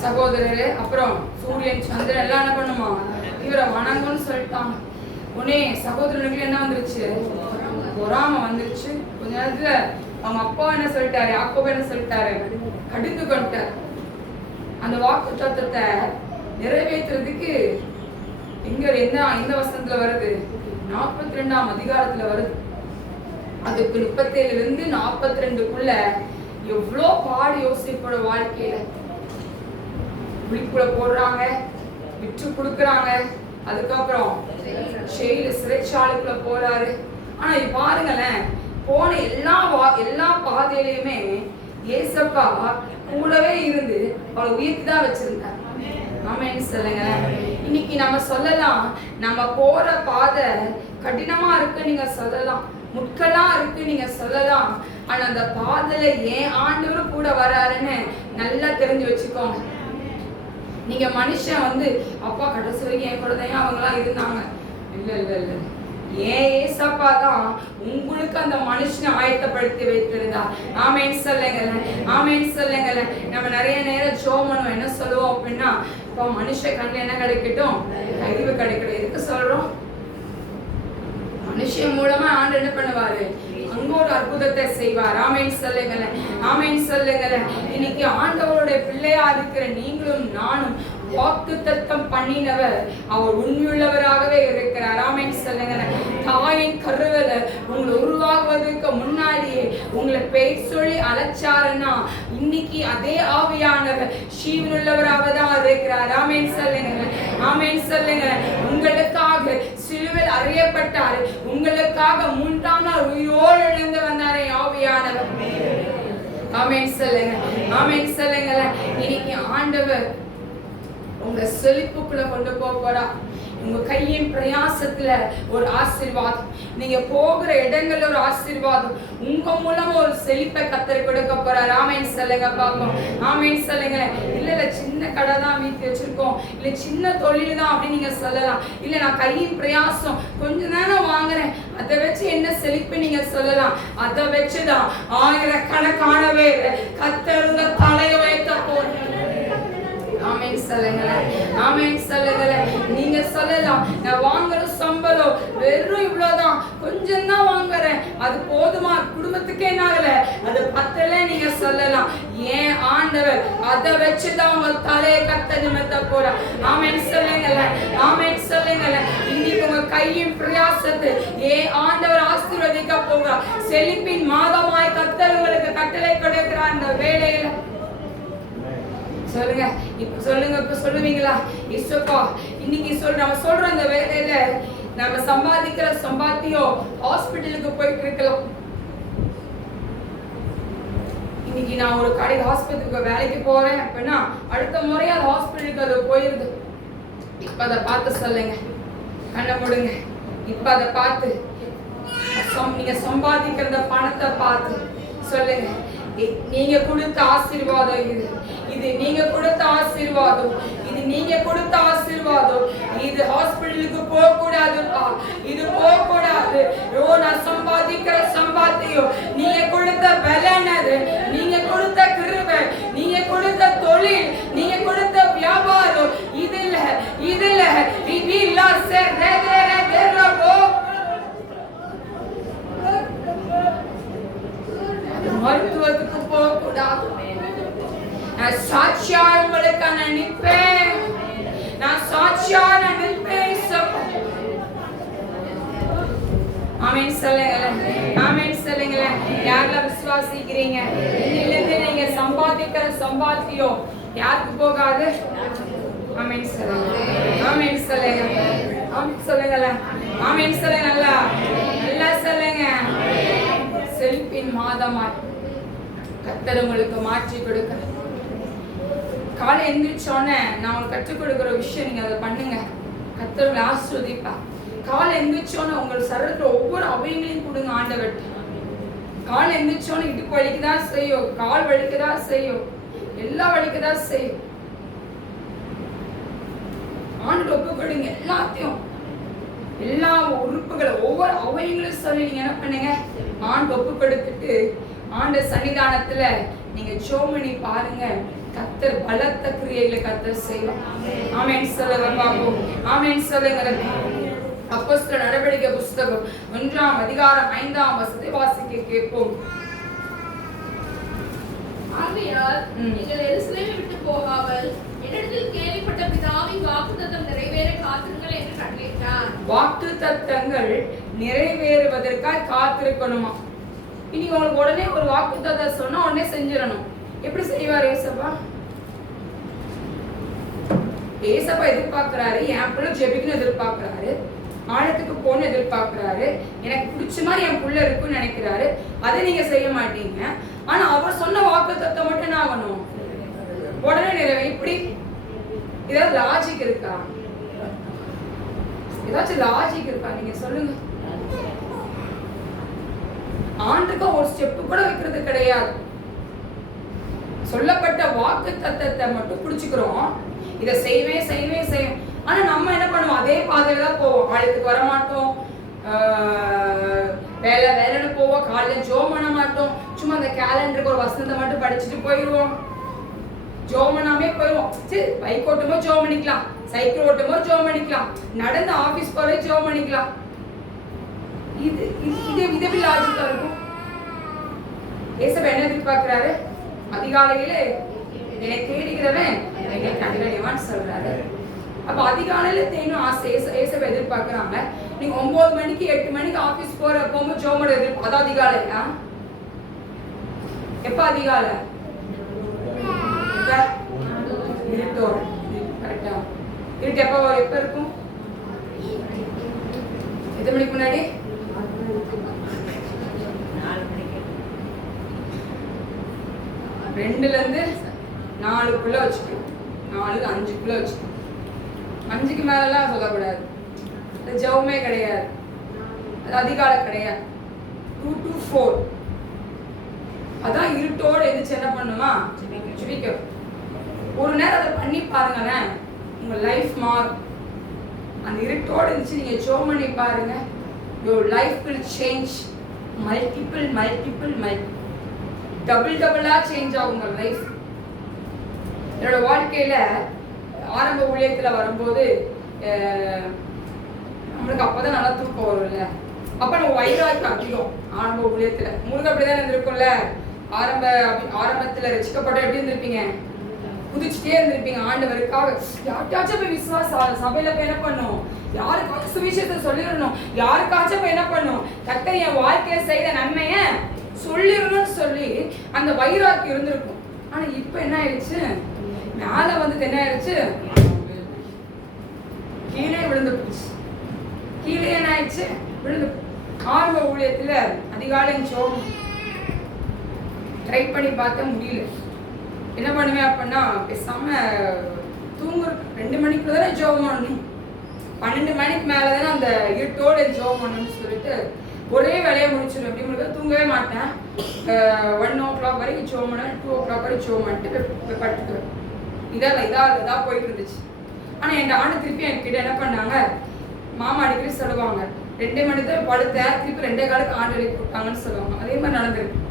சகோதரரு, அப்புறம் சூரியன் சந்திரன் எல்லாம் என்ன பண்ணுமா, இவரை வணங்கன்னு சொல்லிட்டாங்க. உடனே சகோதரனுக்கு என்ன வந்துருச்சு? பொறாம வந்துருச்சு. கொஞ்ச நேரத்துல அவங்க அப்பா என்ன சொல்லிட்டாரு, யாக்கோபு என்ன சொல்லிட்டாரு, கடிந்து கொண்டார். அந்த வாக்கு தத்தத்தை நிறைவேற்றுறதுக்கு எந்த வசனத்துல வருது? 42ஆம் அதிகாரத்துல வருது. அதுக்கு 37 42க்குள்ள எவ்வளோ பாடு யோசிப்போட வாழ்க்கையில. விழிப்புல போடுறாங்க, விற்று கொடுக்குறாங்க, அதுக்கப்புறம் சிறைச்சாலைக்குள்ள போறாரு. ஆனா பாருங்களேன், போன எல்லா பாதையிலையுமே ஏசப்பா கூடவே இருந்து அவளை உயர்த்திதான் வச்சிருந்தார். ஆமென் சொல்லுங்க. இன்னைக்கு நம்ம சொல்லலாம், நம்ம போற பாதை கடினமா இருக்கு நீங்க சொல்லலாம், முட்களா இருக்கு நீங்க சொல்லலாம். ஆனா அந்த பாதையில ஏன் ஆண்டவரும் கூட வராருன்னு நல்லா தெரிஞ்சு வச்சுக்கோங்க. நீங்க மனுஷன் அப்பா கடைசி வரைக்கும் என் கூட தான் அவங்களாம் இருந்தாங்க, இல்ல ஏன் ஏசப்பா தான் உங்களுக்கு அந்த மனுஷனை ஆயத்தப்படுத்தி வைத்திருந்தா. ஆமென் சொல்லுங்க. ஆமென் சொல்லுங்க. நம்ம நிறைய நேரம் ஜோமனும் என்ன சொல்லுவோம் அப்படின்னா, இப்போ மனுஷ கண்ணு என்ன கிடைக்கட்டும், அறிவு கிடைக்கட்டும். எதுக்கு சொல்றோம்? மனுஷன் மூலமா ஆண்டு என்ன பண்ணுவாரு, அங்க ஒரு அற்புதத்தை செய்வார். ஆமென் சொல்லுங்க. ஆமென் சொல்லுங்க. இன்னைக்கு ஆண்டவருடைய பிள்ளையா இருக்கிற நீங்களும் நானும் வாக்குத்தத்தம் பண்ணினவர் அவர் உண்மையுள்ளவராகவே இருக்கிறார். ஆமென் சொல்லுங்க. தாயின் கருவில உங்களை உருவாகுவதற்கு முன்னாடியே உங்களை பெயர் சொல்லி அழைச்சாருன்னா இன்னைக்கு அதே ஆவியானவர் ஜீவனுள்ளவராக தான் இருக்கிறார். ஆமென் சொல்லுங்க. ஆமென் சொல்லுங்க. உங்களுக்காக சிலுவையில் அறையப்பட்டார், உங்களுக்காக 3ஆம் நாள் உயிரோடு எழுந்து வந்தாரே ஆவியானவர். ஆமென் சொல்லுங்க. ஆமென் சொல்லுங்க. இன்னைக்கு ஆண்டவர் உங்க செழிப்புக்குள்ள கொண்டு போறா. உங்க கையின் பிரயாசத்துல ஒரு ஆசீர்வாதம், நீங்க போகிற இடங்கள்ல ஒரு ஆசீர்வாதம், உங்க மூலமா ஒரு செழிப்பை கர்த்தர் கொடுக்க போறார். ஆமென் சொல்லுங்க பாப்போம். ஆமென் சொல்லுங்க. இல்ல சின்ன கடை தான் வீட்டு வச்சிருக்கோம், இல்ல சின்ன தொழில் தான் அப்படின்னு நீங்க சொல்லலாம். இல்ல நான் கையின் பிரயாசம் கொஞ்ச நேரம் வாங்குறேன், அதை வச்சு என்ன செழிப்பு நீங்க சொல்லலாம். அதை வச்சுதான் ஆயிரக்கணக்கான பேர் கர்த்தர் உங்க தலையை வைத்த போறார். ஆமென் சொல்லுங்க. ஆமென் சொல்லுங்க. நீங்க சொல்லலாம், நான் வாங்குற சம்பளம் வெறும் இவ்வளவுதான், கொஞ்சம் தான் வாங்குறேன், அது போதுமா, குடும்பத்துக்கே என்ன ஆகல, அது பத்தல நீங்க சொல்லலாம். ஏன் ஆண்டவர் அதை வச்சுதான் உங்க தலையை கத்த நிமித்த போற. ஆமென் சொல்லுங்க. ஆமென் சொல்லுங்க. இன்னைக்கு உங்க கையின் பிரயாசத்தை ஏன் ஆண்டவர் ஆசீர்வதிக்க போகிறார். செழிப்பின் மாதமாய் கர்த்தர் உங்களுக்கு கட்டளை கொடுக்கிறார். அந்த வேலையில சொல்லுங்க. இப்ப சொல்லுங்க, இப்ப சொல்லுவீங்களா? இசப்பா இன்னைக்கு நம்ம சொல்ற அந்த வேலையில நம்ம சம்பாதிக்கிற சம்பாத்தியம் ஹாஸ்பிட்டலுக்கு போயிட்டு இருக்கலாம். இன்னைக்கு நான் ஒரு கடை ஹாஸ்பிட்டலுக்கு வேலைக்கு போறேன் அப்படின்னா அடுத்த முறையா அது ஹாஸ்பிட்டலுக்கு அது போயிருது. இப்ப அதை பார்த்து சொல்லுங்க, கண்ணை மூடுங்க. இப்ப அதை பார்த்து நீங்க சம்பாதிக்கிற பணத்தை பார்த்து சொல்லுங்க, நீங்க கொடுத்த ஆசீர்வாதம் இது நீங்க கொடுத்த ஆசீர்வாதம், இது நீங்க கொடுத்த ஆசீர்வாதம். இது ஹாஸ்பிட்டலுக்கு போக கூடாதுப்பா, இது போக கூடாது. நான் சம்பாதிக்கிற சம்பாத்தியம், நீங்க கொடுத்த பலனது, நீங்க கொடுத்த கிருபை, நீங்க கொடுத்த தொழில், நீங்க கொடுத்த வியாபாரம், இதுல மருத்துவத்துக்கு போக கூடாது. நான் சாட்சியா உங்களுக்கு நினைப்பேன், நான் சாட்சியா நினைப்பேன். ஆமென் சொல்லுங்களேன், ஆமென் சொல்லுங்களேன். யாரெல்லாம் விசுவாசிக்கிறீங்க? இன்னிலிருந்து நீங்க சம்பாதிக்கிற சம்பாத்தியம் யாருக்கு போகாது? ஆமென் சொல்லுங்க, ஆமென் சொல்லுங்க, ஆமென் சொல்லுங்களேன், ஆமென் சொல்லுங்க. நல்லா நல்லா சொல்லுங்க. செழிப்பின் மாதமாய் கர்த்தர் உங்களுக்கு மாற்றி கொடுக்க. காலை எந்திரிச்சோன்னே நான் உங்களுக்கு கற்றுக் கொடுக்குற விஷயம், நீங்க அதை பண்ணுங்க. கர்த்தர் உங்களை ஆசீர்வதிப்பா. காலை எந்திரிச்சோன்னே உங்கள் சரீரத்தில் ஒவ்வொரு அவயங்களையும் கொடுங்க ஆண்டவர். காலை எந்திரிச்சோன்னே இடுப்பு வலிக்குதான் செய்யும், கால் வலிக்குதான் செய்யும், எல்லாம் வலிக்குதான் செய்யும். ஆண்டு ஒப்பு கொடுங்க எல்லாத்தையும், எல்லா உறுப்புகளை ஒவ்வொரு அவயங்களையும் சொல்லி நீங்க என்ன பண்ணுங்க, ஆண்டு ஒப்பு கொடுத்துட்டு ஆண்டு சன்னிதானத்துல நீங்க ஜோமணி பாருங்க. கர்த்தர் பலத்த கிரியைகளை கர்த்தர் செய்வார். ஆமென் சொல்லுங்க பாப்போம், ஆமென் சொல்லுங்க. அப்போஸ்தலர் நடவடிக்கை புஸ்தகம் 1ஆம் அதிகாரம் 5ஆம் வசனத்தை வாசிக்க கேட்போம். ஆகையால் நீங்கள் எருசலேமை விட்டு போகாமல் என்னிடத்தில் கேள்விப்பட்ட பிதாவின் வாக்குத்தத்தம் நிறைவேற காத்திருங்கள் என்று கட்டளையிட்டார். வாக்குத்தத்தங்கள் நிறைவேறுவதற்காக காத்திருக்கணுமா? இன்னைக்கு உங்களுக்கு உடனே ஒரு வாக்குத்தத்தம் சொன்னா உடனே செஞ்சிடணும். எப்படி செய்வார் ஏசப்பா? ஏசப்பா எதிர்பார்க்கிறாரு, என் பிள்ளை ஜெபிக்கணும் எதிர்பார்க்கிறாரு, ஆழத்துக்கு போன எதிர்பார்க்கிறாரு, எனக்கு பிடிச்ச மாதிரி என் புள்ள இருக்குன்னு நினைக்கிறாரு. அதை நீங்க செய்ய மாட்டீங்க. ஆனா அவர் சொன்ன வாக்குத்தத்தம் மட்டும் என்ன ஆகணும்? உடனே நிறைவே. இப்படி ஏதாவது லாஜிக் இருக்கா? ஏதாச்சும் லாஜிக் இருக்கா? நீங்க சொல்லுங்க. ஆண்டுக்கு ஒரு ஸ்டெப் கூட வைக்கிறது கிடையாது. சொல்லப்பட்ட வாக்குத்தத்தத்தை மட்டும் பிடிச்சுக்கிறோம். இதை செய்வேன் செய்வேன் செய்வேன். ஆனா நம்ம என்ன பண்ணுவோம்? அதே பாதையில தான் போவோம். ஆழத்துக்கு வர மாட்டோம், வேலைன்னு போவோம், காலையில ஜோம் பண்ண மாட்டோம். சும்மா அந்த கேலண்டருக்கு ஒரு வசனத்தை மட்டும் படிச்சுட்டு போயிடுவோம், ஜோம் பண்ணாமே போயிடுவோம். சரி, பைக் ஓட்டும்போது ஜோம் பண்ணிக்கலாம், சைக்கிள் ஓட்டும்போது ஜோம் பண்ணிக்கலாம், நடந்து ஆபீஸ் போறே ஜோம் பண்ணிக்கலாம். இது எப்படி லாஜிக்கா இருக்கும்? ஏசப்பா என்ன எதிர்பார்க்கிறாரு? அதிகாலையில என்னை தேடுகிறவன் என்னை கண்டடைவான்னு சொல்றாரு. அப்ப அதிகாலையில தேனும் ஆசை ஏசப்பா எதிர்பார்க்கிறாங்க. நீங்க 9 மணிக்கு 8 மணிக்கு ஆபீஸ் போகும்போது ஜோமோட எதிர்ப்பு. அது அதிகாலையா? எப்ப அதிகாலை? இருட்டோட. கரெக்டா? இருட்டு எப்ப இருக்கும்? எத்தனை மணிக்கு முன்னாடி? 2ல இருந்து 4க்குள்ள வச்சுக்கணும். 4, 5க்குள்ள வச்சுக்கணும். 5க்கு மேலாம் சொல்லக்கூடாது. அது ஜவுமே கிடையாது, அது அதிகாலை கிடையாது. 2 to 4 அதான் இருட்டோடு எந்திரிச்சு என்ன பண்ணுமா? ஜெபிக்க. ஒரு நேரம் அதை பண்ணி பாருங்களேன், உங்க லைஃப் மாறும். அந்த இருட்டோடு இருந்துச்சு நீங்க ஜோம் பண்ணி பாருங்க. your life will change multiple டபுளா சேஞ்ச் ஆகும் உங்க லைஃப். என்னோட வாழ்க்கையில ஆரம்ப ஊழியத்துல வரும்போது நம்மளுக்கு அப்பதான் நல்லா தூக்கம் வரும்ல. அப்ப நம்ம வைராக்கியம் அதிகம் ஆரம்ப ஊழியத்துல. உங்களுக்கு அப்படிதான் இருந்திருக்கும்ல. ஆரம்பத்துல ரட்சிக்கப்பட்ட எப்படி இருந்திருப்பீங்க? குதிச்சுட்டே இருந்திருப்பீங்க ஆண்டவருக்காக. யார்ட்டாச்சும் போய் விசுவாச சபையில போய் என்ன பண்ணும்? யாருக்காச்சும் சுவிசேஷத்தை சொல்லிடணும், யாருக்காச்சும் போய் என்ன பண்ணும்? கர்த்தர் என் வாழ்க்கையில செய்த நன்மைய சொல்லிடணும்னு சொல்லி அந்த வைராக்கியம் இருந்திருக்கும். ஆனா இப்ப என்ன ஆயிடுச்சு? மேல வந்து என்ன ஆயிடுச்சு? கீழே விழுந்து போச்சு. கீழே என்ன ஆயிடுச்சு? விழுந்து. ஆரம்ப ஊழியத்துல அதிகாலையும் ஜோம் ட்ரை பண்ணி பார்த்த முடியல. என்ன பண்ணுவேன் அப்படின்னா, பேசாம தூங்குற 2 மணிக்குள்ள தானே ஜோம் பண்ணணும், 12 மணிக்கு மேலதானே அந்த இருட்டோட ஜோம் பண்ணணும்னு சொல்லிட்டு ஒரே வேலையை முடிச்சிடும். எப்படி முடியாது? தூங்கவே மாட்டேன். 1 o'clock வரைக்கும் ஜோம் பண்ணுவேன், 2 o'clock வரைக்கும் ஜோம் பண்ணிட்டு படுத்துக்குவேன். இதா போயிட்டு இருந்துச்சு. ஆனா என் ஆண்டு திருப்பி என்கிட்ட என்ன பண்ணாங்க, மாமா அடிக்கடி சொல்லுவாங்க 2 மணிக்கு தான் படுத்தேன், திருப்பி 2 காலுக்கு ஆண்டு எழுப்பி விட்டாங்கன்னு சொல்லுவாங்க. அதே மாதிரி நடந்திருக்கு.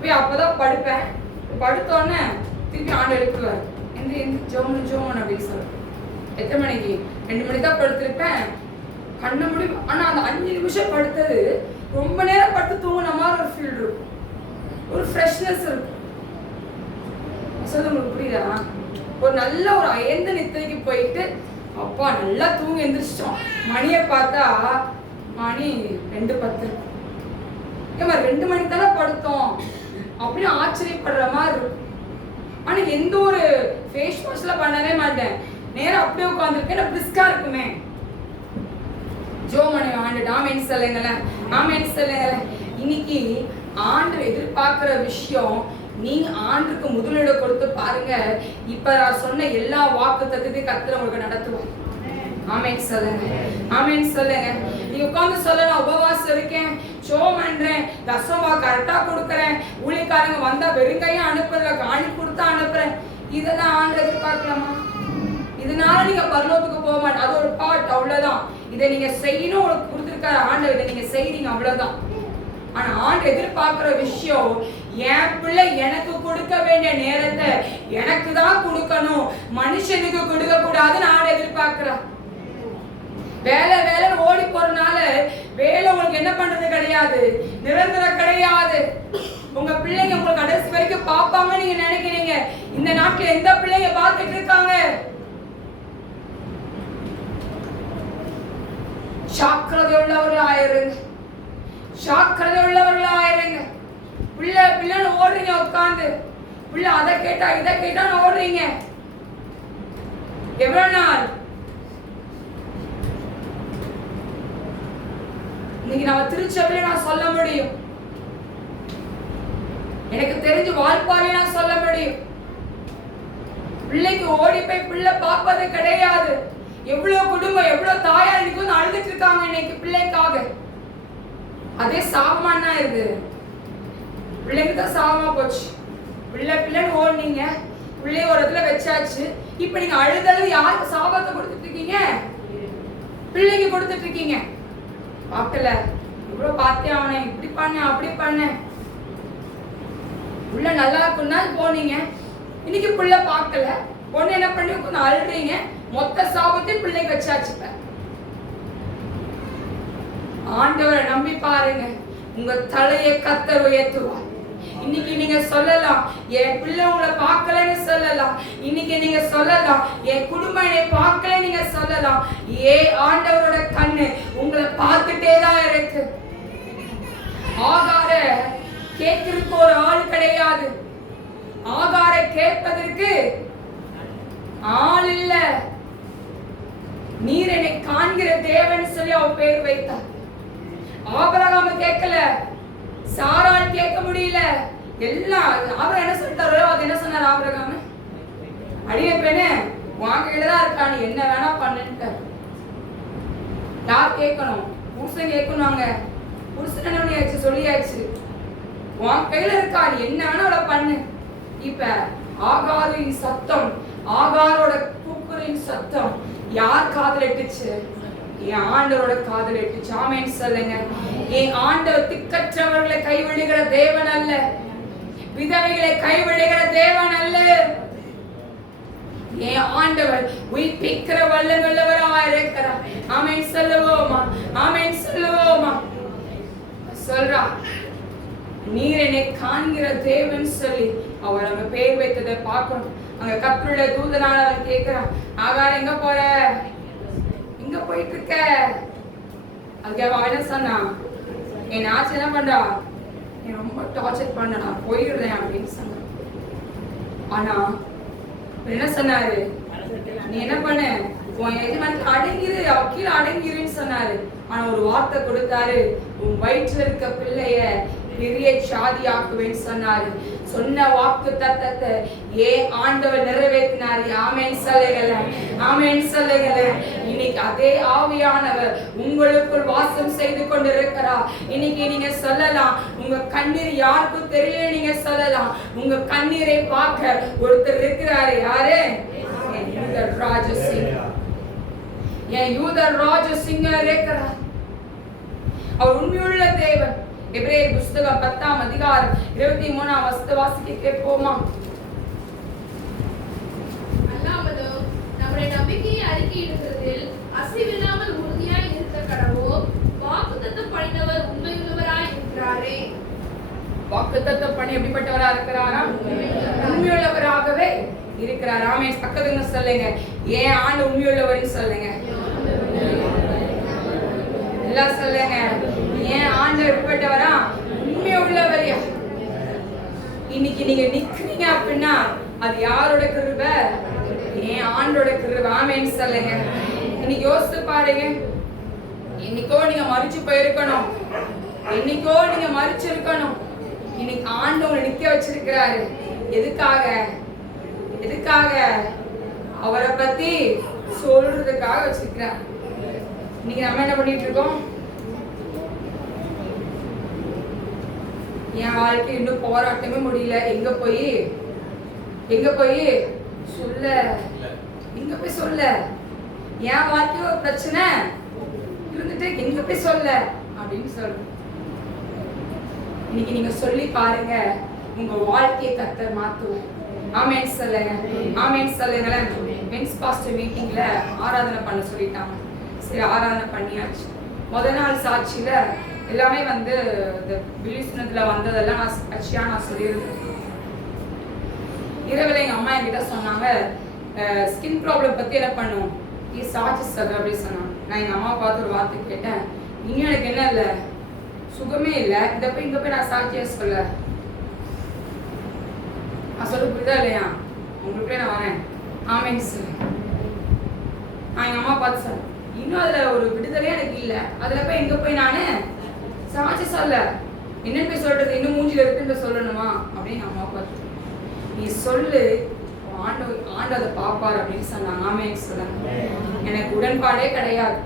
போய் அப்பதான் படுப்பேன், படுத்தோடனே திருப்பி ஆண்டு எழுப்பிடுவாரு, எந்த ஜோமன் அப்படின்னு சொல்லுவேன். எத்தனை மணிக்கு? 2 மணிக்கு தான் படுத்திருப்பேன், கண்ண முடி. ஆனா அந்த 5 நிமிஷம் படுத்தது ரொம்ப நேரம் படுத்து தூங்கின மாதிரி ஒரு ஃபீல் இருக்கும், ஒரு ஃப்ரெஷ்னஸ் இருக்கும். சொல்ல உங்களுக்கு புரியுதா? ஒரு நல்ல ஒரு அயர்ந்த நித்திரைக்கு போயிட்டு அப்பா நல்லா தூங்கி எந்திரிச்சிட்டோம். மணியை பார்த்தா மணி 2:10. ஏமா 2 மணிக்கு தானே படுத்தோம் அப்படின்னு ஆச்சரியப்படுற மாதிரி இருக்கும். ஆனா எந்த ஒரு ஃபேஸ் வாஷ்ல பண்ணவே மாட்டேன், நேரம் அப்படியே உட்காந்துருக்கேன், பிரிஸ்கா இருக்குமே. ஜோமனை ஆண்டு ஆமென் சொல்லுங்களேன், ஆமென் சொல்லுங்களேன். இன்னைக்கு ஆண்டு எதிர்பார்க்கிற விஷயம், நீங்க ஆண்டுக்கு முதலிடம் கொடுத்து பாருங்க. இப்ப நான் சொன்ன எல்லா வாக்குத்தத்தத்தையும் கர்த்தர் உங்களுக்கு நடத்துவார். ஆமென் சொல்லுங்க, ஆமென் சொல்லுங்க. நீங்க உட்கார்ந்து சொல்லலாம், உபவாசம் இருக்கேன், ஜெபம் பண்றேன், தசமா கரெக்டா கொடுக்கறேன், ஊழியக்காரங்க வந்தா வெறுங்கையா அனுப்புறேன், காணி கொடுத்தா அனுப்புறேன், இதெல்லாம் ஆண்டு எதிர்பார்க்கலாமா? இதனால நீங்க பரலோகத்துக்கு போக மாட்டீங்க. அது ஒரு பார்ட், அவ்வளவுதான். இதை நீங்க செய்யணும், உங்களுக்கு கொடுத்துருக்காரு ஆண்டு, இதை நீங்க செய்றீங்க, அவ்வளவுதான். ஆனா ஆண்டு எதிர்பார்க்கிற விஷயம், என் பிள்ளை எனக்கு கொடுக்க வேண்டிய நேரத்தை எனக்கு தான் கொடுக்கணும், மனுஷனுக்கு கொடுக்க கூடாதுன்னு ஆண்டு எதிர்பார்க்கிறான். வேலை வேலை ஓடி போறதுனால வேலை உங்களுக்கு என்ன பண்றது கிடையாது, நிரந்தரம் கிடையாது. உங்க பிள்ளைங்க உங்களுக்கு கடைசி வரைக்கும் பார்ப்பாங்க நீங்க நினைக்கிறீங்க. இந்த நாட்டுல எந்த பிள்ளைங்க பார்த்துட்டு இருக்காங்க? ஜாக்கிரதை உள்ளவர்களாயிருங்க, ஜாக்கிரதை உள்ளவர்களாயிருங்க. பிள்ளைன்னு ஓடுறீங்க உட்காந்து, பிள்ளை அதை கேட்டா இதை கேட்டா ஓடுறீங்க. எவ்வளவு நாள்? இன்னைக்கு நம்ம திருச்சபையில நான் சொல்ல முடியும், எனக்கு தெரிஞ்சு வாழ்ப்பாளைய நான் சொல்ல முடியும், பிள்ளைக்கு ஓடி போய் பிள்ளை பார்ப்பது கிடையாது. எவ்வளவு குடும்பம், எவ்வளவு தாயார் இன்னைக்கு வந்து அழுதுட்டு இருக்காங்க இன்னைக்கு பிள்ளைக்காக. அதே சாபமா தான் இருக்கு, பிள்ளைக்கு தான் சாபமா போச்சு. பிள்ளைன்னு ஓடுனீங்க, பிள்ளைய ஒரு இடத்துல வச்சாச்சு, இப்ப நீங்க அழுதழுது யாருக்கு சாபத்தை கொடுத்துட்டு இருக்கீங்க? பிள்ளைக்கு கொடுத்துட்டு இருக்கீங்க. பார்க்கல, இவ்வளவு பார்த்தேன், அவனை இப்படி பண்ண அப்படி பண்ண, புள்ள நல்லா இருக்குன்னா போனீங்க, இன்னைக்கு புள்ள பார்க்கல, பொண்ணு என்ன பண்ணி கொஞ்சம் அழுறீங்க, மொத்த சாபத்தையும் பிள்ளைக்கு வச்சாச்சு. ஆண்டவரை நம்பி பாருங்க, உங்க தலையை கர்த்தர் உயர்த்துவார். இன்னைக்கு நீங்க சொல்லலாம், என் பிள்ளை உங்களை பார்க்கலன்னு சொல்லலாம். இன்னைக்கு நீங்க சொல்லலாம், என் குடும்பம் என்னை பார்க்கல நீங்க சொல்லலாம். ஆண்டவரோட கண்ணு உங்களை பார்த்துட்டே தான் இருக்கு. ஆகார கேட்கிறதுக்கு ஒரு ஆள் கிடையாது, ஆகார கேட்பதற்கு ஆள் இல்ல. நீர் என்னை காண்கிற தேவன் சொல்லி அவ பேர் வைத்தார். ஆபிரகாம் கேட்கல, சாராள் கேட்க முடியல. எல்லாம் அவர் என்ன சொல்லிட்டாரோ அது என்ன சொன்னார் ஆபிரகாம்? அடிய பெண்ணே உன் கையில தான் இருக்கா, நீ என்ன வேணா பண்ணுன்ட்டு. யார் கேட்கணும்? புருஷன் கேட்கணுங்க. புருஷன் என்ன பண்ணியாச்சு, சொல்லியாச்சு, உன் கையில இருக்கா, நீ என்ன வேணா அவளை பண்ணு. இப்ப ஆகாரின் சத்தம், ஆகாரோட கூக்குரின் சத்தம் யார் காதுல எட்டுச்சு? என் ஆண்டவரோட காதுல எட்டுச்சு. ஆமென் சொல்லுங்க. என் ஆண்டவர் திக்கற்றவர்களை கைவிடுகிற தேவன் அல்ல, விதவைகளை கைவிடுகிற தேவன் அல்ல. என் ஆண்டவர் உயிர்ப்பிக்கிற வல்லவராய் இருக்கிறார். ஆமென் சொல்லுவோமா? ஆமென் சொல்லுவோமா? சொல்றா, நீர் என்னை காண்கிற தேவன் சொல்லி அவர் அங்க பேர் வைத்ததை பார்க்கணும். அங்க கர்த்தருடைய தூதனால அவர் கேட்கிறான், ஆகார் எங்க போற, எங்க போயிட்டு இருக்க? அதுக்கு அவன் என்ன சொன்னான், என் ஆச்சு என்ன பண்றா, நீ ரொம்ப டார்ச்சர் பண்ண, நான் போயிடுறேன் அப்படின்னு சொன்னான். ஆனா என்ன சொன்னாரு, நீ என்ன பண்ண, உன் எஜமானுக்கு அடங்கிரு, அவ கீழே அடங்கிருன்னு சொன்னாரு. ஆனா ஒரு வார்த்தை கொடுத்தாரு, உன் வயிற்றுல இருக்க பிள்ளைய பெரிய சாதியாக்குவேன்னு சொன்னாரு. சொன்ன வாக்கு தத்தத்தை ஆண்டவர் நிறைவேற்றினாரு. ஆமென் சொல்லுங்கள, ஆமென் சொல்லுங்கள. இன்னைக்கு அதே ஆவியானவர் உங்களுக்குள் வாசம் செய்து கொண்டிருக்கிறார். இன்னைக்கு நீங்க சொல்லலாம், உங்க கண்ணீர் யாருக்கும் தெரியல, நீங்க சொல்லலாம், உங்க கண்ணீரை பார்க்க ஒருத்தர் இருக்கிறாரு. யாரு? யூதர் ராஜசிங்கர் இருக்கிறார். அவர் உண்மையுள்ள தேவன். எபிரேயர் புஸ்தகம் 10ஆம் அதிகாரம் 23ஆம் வசனத்தை வாசிக்க கேட்போமா? அல்லாமலும் நம்முடைய நம்பிக்கையை அறிக்கையிடுகிறதில் அசைவில்லாமல் உறுதியாய் இருக்க கடவோம். வாக்குத்தத்தம் பண்ணினவர் உண்மையுள்ளவராய் இருக்கிறாரே. வாக்குத்தத்தம் பண்ணி எப்படிப்பட்டவரா இருக்கிறாரா? உண்மையுள்ளவராகவே இருக்கிறார். ஆமென். பக்கத்துல சொல்லுங்க, ஏன் ஆண்டு உண்மையுள்ளவர்னு சொல்லுங்க. எல்லாம் சொல்லுங்க, ஏன் ஆண்டு எப்படிப்பட்டவரா? உண்மை உள்ளவரையா. இன்னைக்கு நீங்க நிக்கிறீங்க அப்படின்னா அது யாரோட கிருபை? ஏன் ஆண்டோட கிருபை. ஆமென் சொல்லுங்க. இன்னைக்கு யோசித்து பாருங்க, இன்னைக்கோ நீங்க மறிச்சு போயிருக்கணும், இன்னைக்கோ நீங்க மறிச்சு இருக்கணும். இன்னைக்கு ஆண்டு உங்களை நிக்க வச்சிருக்கிறாரு. எதுக்காக? எதுக்காக? அவரை பத்தி சொல்றதுக்காக வச்சிருக்கிறார். இன்னைக்கு நம்ம என்ன பண்ணிட்டு இருக்கோம்? என் வாழ்க்கை இன்னும் போராட்டமே முடியல, எங்க போய் சொல்ல, எங்க போய் சொல்ல? என் வாழ்க்கைய ஒரு பிரச்சனை இருந்துட்டு எங்க போய் சொல்ல அப்படின்னு சொல்றேன். இன்னைக்கு நீங்க சொல்லி பாருங்க, உங்க வாழ்க்கையை கர்த்தர் மாத்துவோம். ஆமென் சொல்லுங்க, ஆமென் சொல்லுங்களேன். மென்ஸ் பாஸ்டர் மீட்டிங்ல ஆராதனை பண்ண சொல்லிட்டாங்க. சரி, ஆராதனை பண்ணியாச்சு. முதல் நாள் சாட்சியில எல்லாமே இந்த விழிப்புணர்வுல வந்ததெல்லாம் நான் சொல்லியிருந்தேன். இரவுல எங்க அம்மா என்கிட்ட சொன்னாங்க, ஸ்கின் ப்ராப்ளம் பத்தி என்ன பண்ணும், நீ சாட்சி சொல்ற அப்படின்னு சொன்னாங்க. நான் எங்க அம்மா பார்த்து ஒரு வார்த்தை கேட்டேன், இன்னும் எனக்கு என்ன இல்லை, சுகமே இல்லை, இங்க போய் நான் சாட்சியா சொல்ல. நான் சொல்ல புரியுதா இல்லையா? உங்களுக்கு நான் வரேன். ஆமென் சார். நான் எங்க அம்மா பார்த்து சார், இன்னும் அதுல ஒரு விடுதலையே எனக்கு இல்லை, அதுல போய் எங்க போய் நானு சாட்சி சொல்ல, என்னன்னு போய் சொல்றது, இன்னும் மூஞ்சில இருக்குன்னு சொல்லணுமா அப்படின்னு அம்மா பார்த்து, நீ சொல்லு, ஆண்டு அதை பாப்பார் அப்படின்னு சொன்னாங்க. ஆமென் சொன்னாங்க. எனக்கு உடன்பாடே கிடையாது,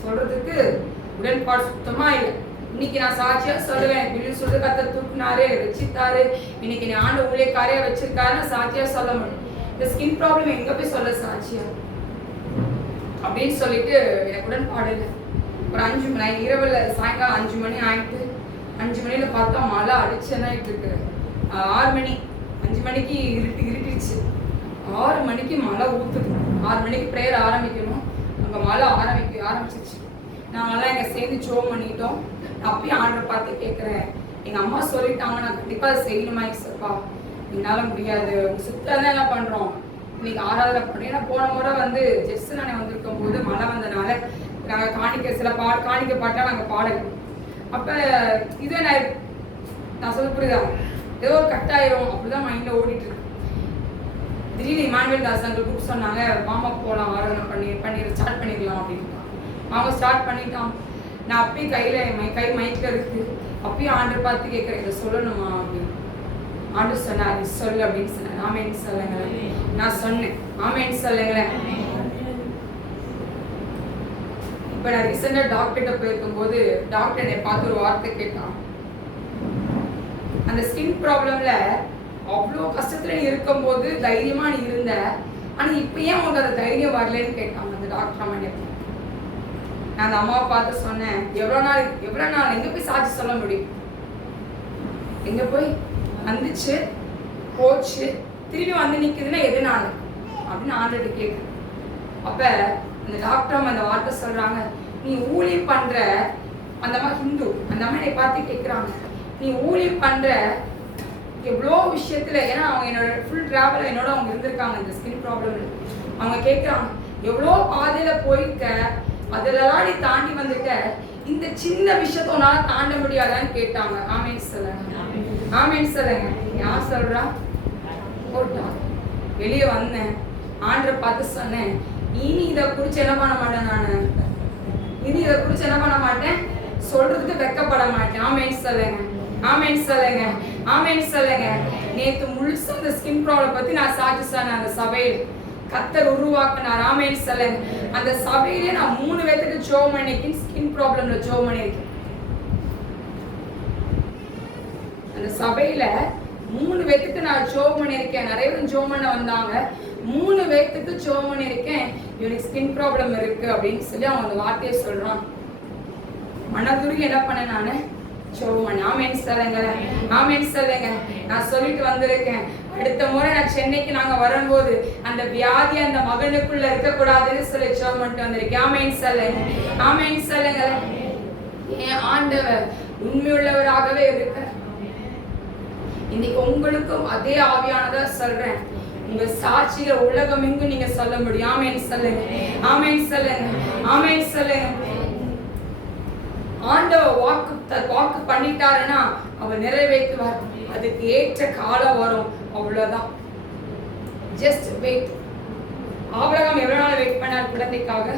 சொல்றதுக்கு உடன்பாடு சுத்தமா இல்லை. இன்னைக்கு நான் சாட்சியா சொல்லுவேன், பில்லு சொல்லு கர்த்தர் தூக்குனாரு, ரட்சித்தாரு, இன்னைக்கு நீ ஆண்டு ஊழியக்காரையா வச்சிருக்காரு, நான் சாட்சியா சொல்ல முடியும். இந்த ஸ்கின் ப்ராப்ளம் எங்க போய் சொல்ல சாட்சியா அப்படின்னு சொல்லிட்டு எனக்கு உடன்பாடு இல்லை. ஒரு 5 மணி இரவுல சாயங்காலம் 5 மணி ஆயிட்டு, 5 மணியில பார்த்தா மழை அடிச்சுன்னாயிட்டு இருக்கு. 6 மணி, 5 மணிக்கு இருட்டிடுச்சு, 6 மணிக்கு மழை ஊத்துது. 6 மணிக்கு ப்ரேயர் ஆரம்பிக்கணும், அங்க மழை ஆரம்பிச்சிருச்சு. நாங்கெல்லாம் எங்க சேர்ந்து ஜோம் பண்ணிட்டோம். அப்பயும் ஆர்டர் பார்த்து கேட்குறேன், எங்க அம்மா சொல்லிட்டாங்க, நான் கண்டிப்பா அதை செய்யணுமா சப்பா, என்னால முடியாது, சுத்தம் என்ன பண்றோம், இன்னைக்கு ஆராதனை பண்ணி. ஏன்னா போன முறை ஜெஸ்ட் நானே வந்திருக்கும் போது மழை வந்தனால நாங்கள் காணிக்க சில காணிக்க பாட்டா நாங்கள் பாடணும். அப்போ இதே நான் சொல்ல புரியுதா, ஏதோ ஒரு கட்டாயிரும் அப்படிதான் மைண்ட்ல ஓடிட்டு இருக்கு. திடீர்னு இமானுவேல் தாஸ் அங்கே கூப்பிட்டு சொன்னாங்க, மாமா போகலாம் ஆராதனை பண்ணி ஸ்டார்ட் பண்ணிடலாம் அப்படின்னு. அவங்க ஸ்டார்ட் பண்ணிட்டான். நான் அப்பயும் கை மைக்கில் இருக்கு, அப்பயும் ஆண்டர் பார்த்து கேட்குறேன், இதை சொல்லணுமா அப்படின்னு. ஆண்டர் சொன்னார், நீ சொல்லு அப்படின்னு சொன்னார். ஆமென் சொல்லுங்களேன். நான் சொன்னேன், ஆமென் சொல்லுங்களேன். இப்போ நான் ரீசெண்டாக டாக்டர்கிட்ட போயிருக்கும் போது டாக்டர் என்னை பார்த்து ஒரு வார்த்தை கேட்டான், அந்த ஸ்கின் ப்ராப்ளம்ல அவ்வளோ கஷ்டத்துல நீ இருக்கும்போது தைரியமா நீ இருந்த, ஆனா இப்போ ஏன் உனக்கு அந்த தைரியம் வரலன்னு கேட்டாங்க அந்த டாக்டர் அம்மா. நான் அந்த அம்மாவை பார்த்து சொன்னேன், எவ்வளோ நாள் எங்க போய் சாட்சி சொல்ல முடியும், எங்க போய் வந்துச்சு போச்சு திரும்பி வந்து நிக்குதுன்னா எதுனால அப்படின்னு ஆண்டர்கிட்ட கேட்கு. அப்ப அந்த டாக்டர் அந்த வார்த்தை சொல்றாங்க, நீ ஊழியம் பண்ற அந்த அம்மா ஹிந்து, அந்த அம்மா என்னை பார்த்து கேட்குறாங்க, நீ ஊழியம் பண்ற எவ்வளோ விஷயத்துல, ஏன்னா அவங்க என்னோட ஃபுல் டிராவல் என்னோட அவங்க இருந்திருக்காங்க இந்த ஸ்கின் ப்ராப்ளம். அவங்க கேட்குறாங்க, எவ்வளோ பாதையில போயிருக்க, அதெல்லாம் நீ தாண்டி வந்துட்ட, இந்த சின்ன விஷயத்த உன்னால தாண்ட முடியாதான்னு கேட்டாங்க. ஆமென் சொல்லுங்க, ஆமென் சொல்லுங்க. யார் சொல்றா? போட்டா வெளியே வந்தேன், ஆண்டரை பார்த்து சொன்னேன், இனி இதை குறிச்சு என்ன பண்ண மாட்டேன், நான் இனி இதை குறிச்சு என்ன பண்ண மாட்டேன், சொல்றதுக்கு வெக்கப்பட மாட்டேன். ஆமென் சொல்லுங்க. ஆமென் சொல்லுங்க. ஆமென் சொல்லுங்க. நேத்து முழுசா அந்த ஸ்கின் ப்ராப்ளம் பத்தி நான் சாட்சி சொன்னேன். அந்த சபையில் கர்த்தர் உருவாக்குனார். ஆமென் சொல்லுங்க. அந்த சபையிலே நான் 3 பேருக்கு ஜெபம் பண்ணிருக்கேன். ஸ்கின் ப்ராப்ளம்ல ஜெபம் பண்ணிருக்கேன். அந்த சபையில 3 பேருக்கு நான் ஜெபம் பண்ணிருக்கேன். நிறைய பேர் ஜெபம் பண்ண வந்தாங்க. 3 பேருக்கு ஜெபம் பண்ணிருக்கேன். இவனுக்கு ஸ்கின் ப்ராப்ளம் இருக்கு அப்படின்னு சொல்லி அவங்க அந்த வார்த்தையை சொல்றான். மனதுருகி என்ன பண்ண நானு ஜெபம் பண்ணேன். ஆமென் சொல்லுங்க. ஆமென் சொல்லுங்க. நான் சொல்லிட்டு வந்திருக்கேன். அடுத்த முறை நான் சென்னைக்கு நாங்க வரும்போது அந்த வியாதி அந்த மகனுக்குள்ள இருக்க கூடாதுன்னு சொல்லி ஜெபம் பண்ணிட்டு வந்திருக்கேன். ஆமென் சொல்லுங்க. ஆமென் சொல்லுங்க. என் ஆண்டவர் உண்மையுள்ளவராகவே இருக்கிறார். இன்னைக்கு உங்களுக்கும் அதே ஆவியானதா சொல்றேன். உங்க சாட்சியில உலகம் எங்கும் நீங்க சொல்ல முடியும். ஆமென் சொல்லுங்க. ஆமென் சொல்லுங்க. ஆமென் சொல்லுங்க. ஆண்டவர் வாக்கு பண்ணிட்டாருன்னா அவர் நிறைவேற்றுவார். அதுக்கு ஏற்ற காலம் வரும். அவ்வளவுதான். Just wait. ஆபிரகாம் எவ்வளவு நாள் வெயிட் பண்ணார் குழந்தைக்காக?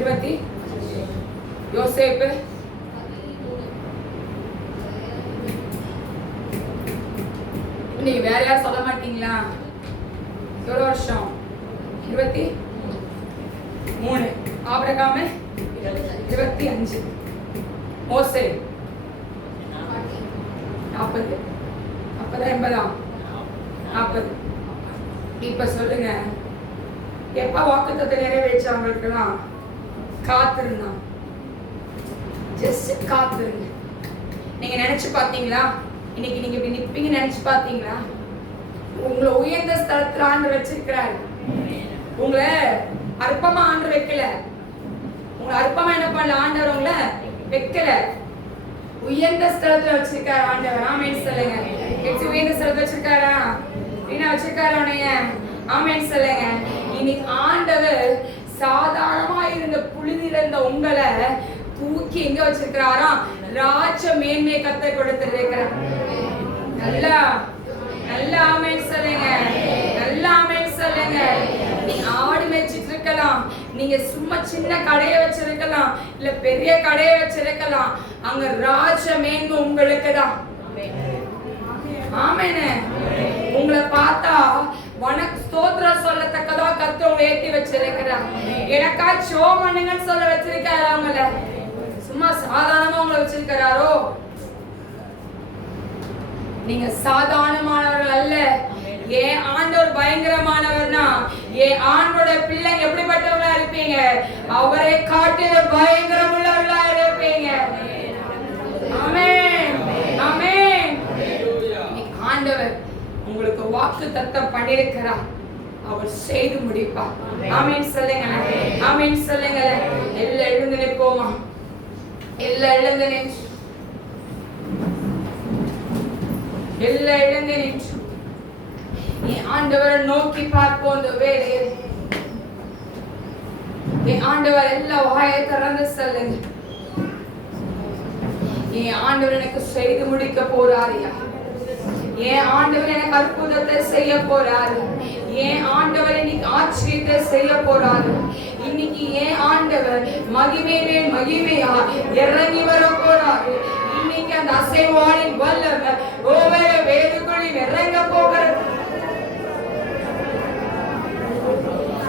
20. யோசேப்பு நீங்க வேற யாரும் சொல்ல மாட்டீங்களா? எவ்வளவு வருஷம்? 23. ஆபிரகாம் 25. மோசே 40. அப்பதான் 80. 40. இப்ப சொல்லுங்க, எப்ப வாக்குத்தத்தத்தை நிறைவேற்றவங்களுக்கெல்லாம் காத்திருந்தான். ஜஸ்ட் காத்திருங்க. நீங்க நினைச்சு பாத்தீங்களா? இன்னைக்கு நீங்க இப்படி நிப்பீங்க நினைச்சு பாத்தீங்களா? உங்களை உயர்ந்த ஸ்தலத்துல ஆண்டு வச்சிருக்கிறாரு. உங்களை அற்பமா ஆண்டு வைக்கல. உங்களை அற்பமா என்ன பண்ணல ஆண்டவர் உங்களை வைக்கல. உயர்ந்த ஸ்தலத்துல வச்சிருக்காரு ஆண்டவர். ஆமென் சொல்லுங்க. எப்படி உயர்ந்த ஸ்தலத்துல வச்சிருக்காரா? என்ன வச்சிருக்காரு உன்னைய? ஆமென் சொல்லுங்க. இன்னைக்கு ஆண்டவர் சாதாரணமா இருந்த புழுதியில உங்களை தூக்கி எங்க வச்சிருக்கிறாரா? ராஜ மேன்மை கர்த்தர் கொடுத்திருக்கிறார். நல்லா நல்லா ஆமென் சொல்லுங்க. நல்லா ஆமென் சொல்லுங்க. நீங்க ஆடு மேய்ச்சிட்டு இருக்கலாம், நீங்க சும்மா சின்ன கடையை வச்சிருக்கலாம், இல்ல பெரிய கடையை வச்சிருக்கலாம். அங்க ராஜ மேன்மை உங்களுக்கு தான். ஆமென். உங்களை பார்த்தா உனக்கு ஸ்தோத்திரம் சொல்லத்தக்கதா கர்த்தர் உங்களை ஏத்தி வச்சிருக்கிறார். எனக்கா ஜெபம் பண்ணுங்கன்னு சொல்ல வச்சிருக்காரு. அவங்கள சும்மா சாதாரணமா உங்களை வச்சிருக்கிறாரோ? நீங்க சாதாரணமானவர்கள் அல்ல. ஏன் ஆண்டவர் பயங்கரமானவர்னா, ஏன் ஆண்டோட பிள்ளைங்க எப்படிப்பட்டவங்களா இருப்பீங்க? அவரை காட்டில பயங்கரம் உள்ளவர்களா இருப்பீங்க. ஆமென். ஆமென். ஆண்டவர் உங்களுக்கு வாக்கு தத்தம் பண்ணிருக்கிறார். அவர் செய்து முடிப்பார். ஆமென் சொல்லுங்க. ஆமென் சொல்லுங்க. எல்லாம் எழுந்து நிற்போமா? எல்லாம் எழுந்து நின்று எல்லாம் எழுந்து நின்று என் ஆண்டவரை நோக்கி பார்ப்போம். இந்த வேலையில் என் ஆண்டவர் எல்லா வாயை திறந்து சொல்லுங்க. என் ஆண்டவர் எனக்கு செய்து முடிக்க போறாரியா? என் ஆண்டவர் எனக்கு அற்புதத்தை செய்ய போறாரு. என் ஆண்டவர் இன்னைக்கு ஆச்சரியத்தை செய்ய போறாரு. இன்னைக்கு என் ஆண்டவர் மகிமையிலே மகிமையா இறங்கி வர போறாரு. இன்னைக்கு அந்த அசைவாளின் வல்லவர் ஒவ்வொரு வேதுக்குள்ளில் இறங்க போகிறது.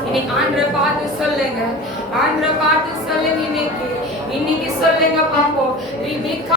இன்னைக்கு ஆண்டவரை பார்த்து சொல்லுங்க. ஆண்டவரை பார்த்து சொல்லுங்க. இன்னைக்கு சொல்லுங்க பாப்போம்.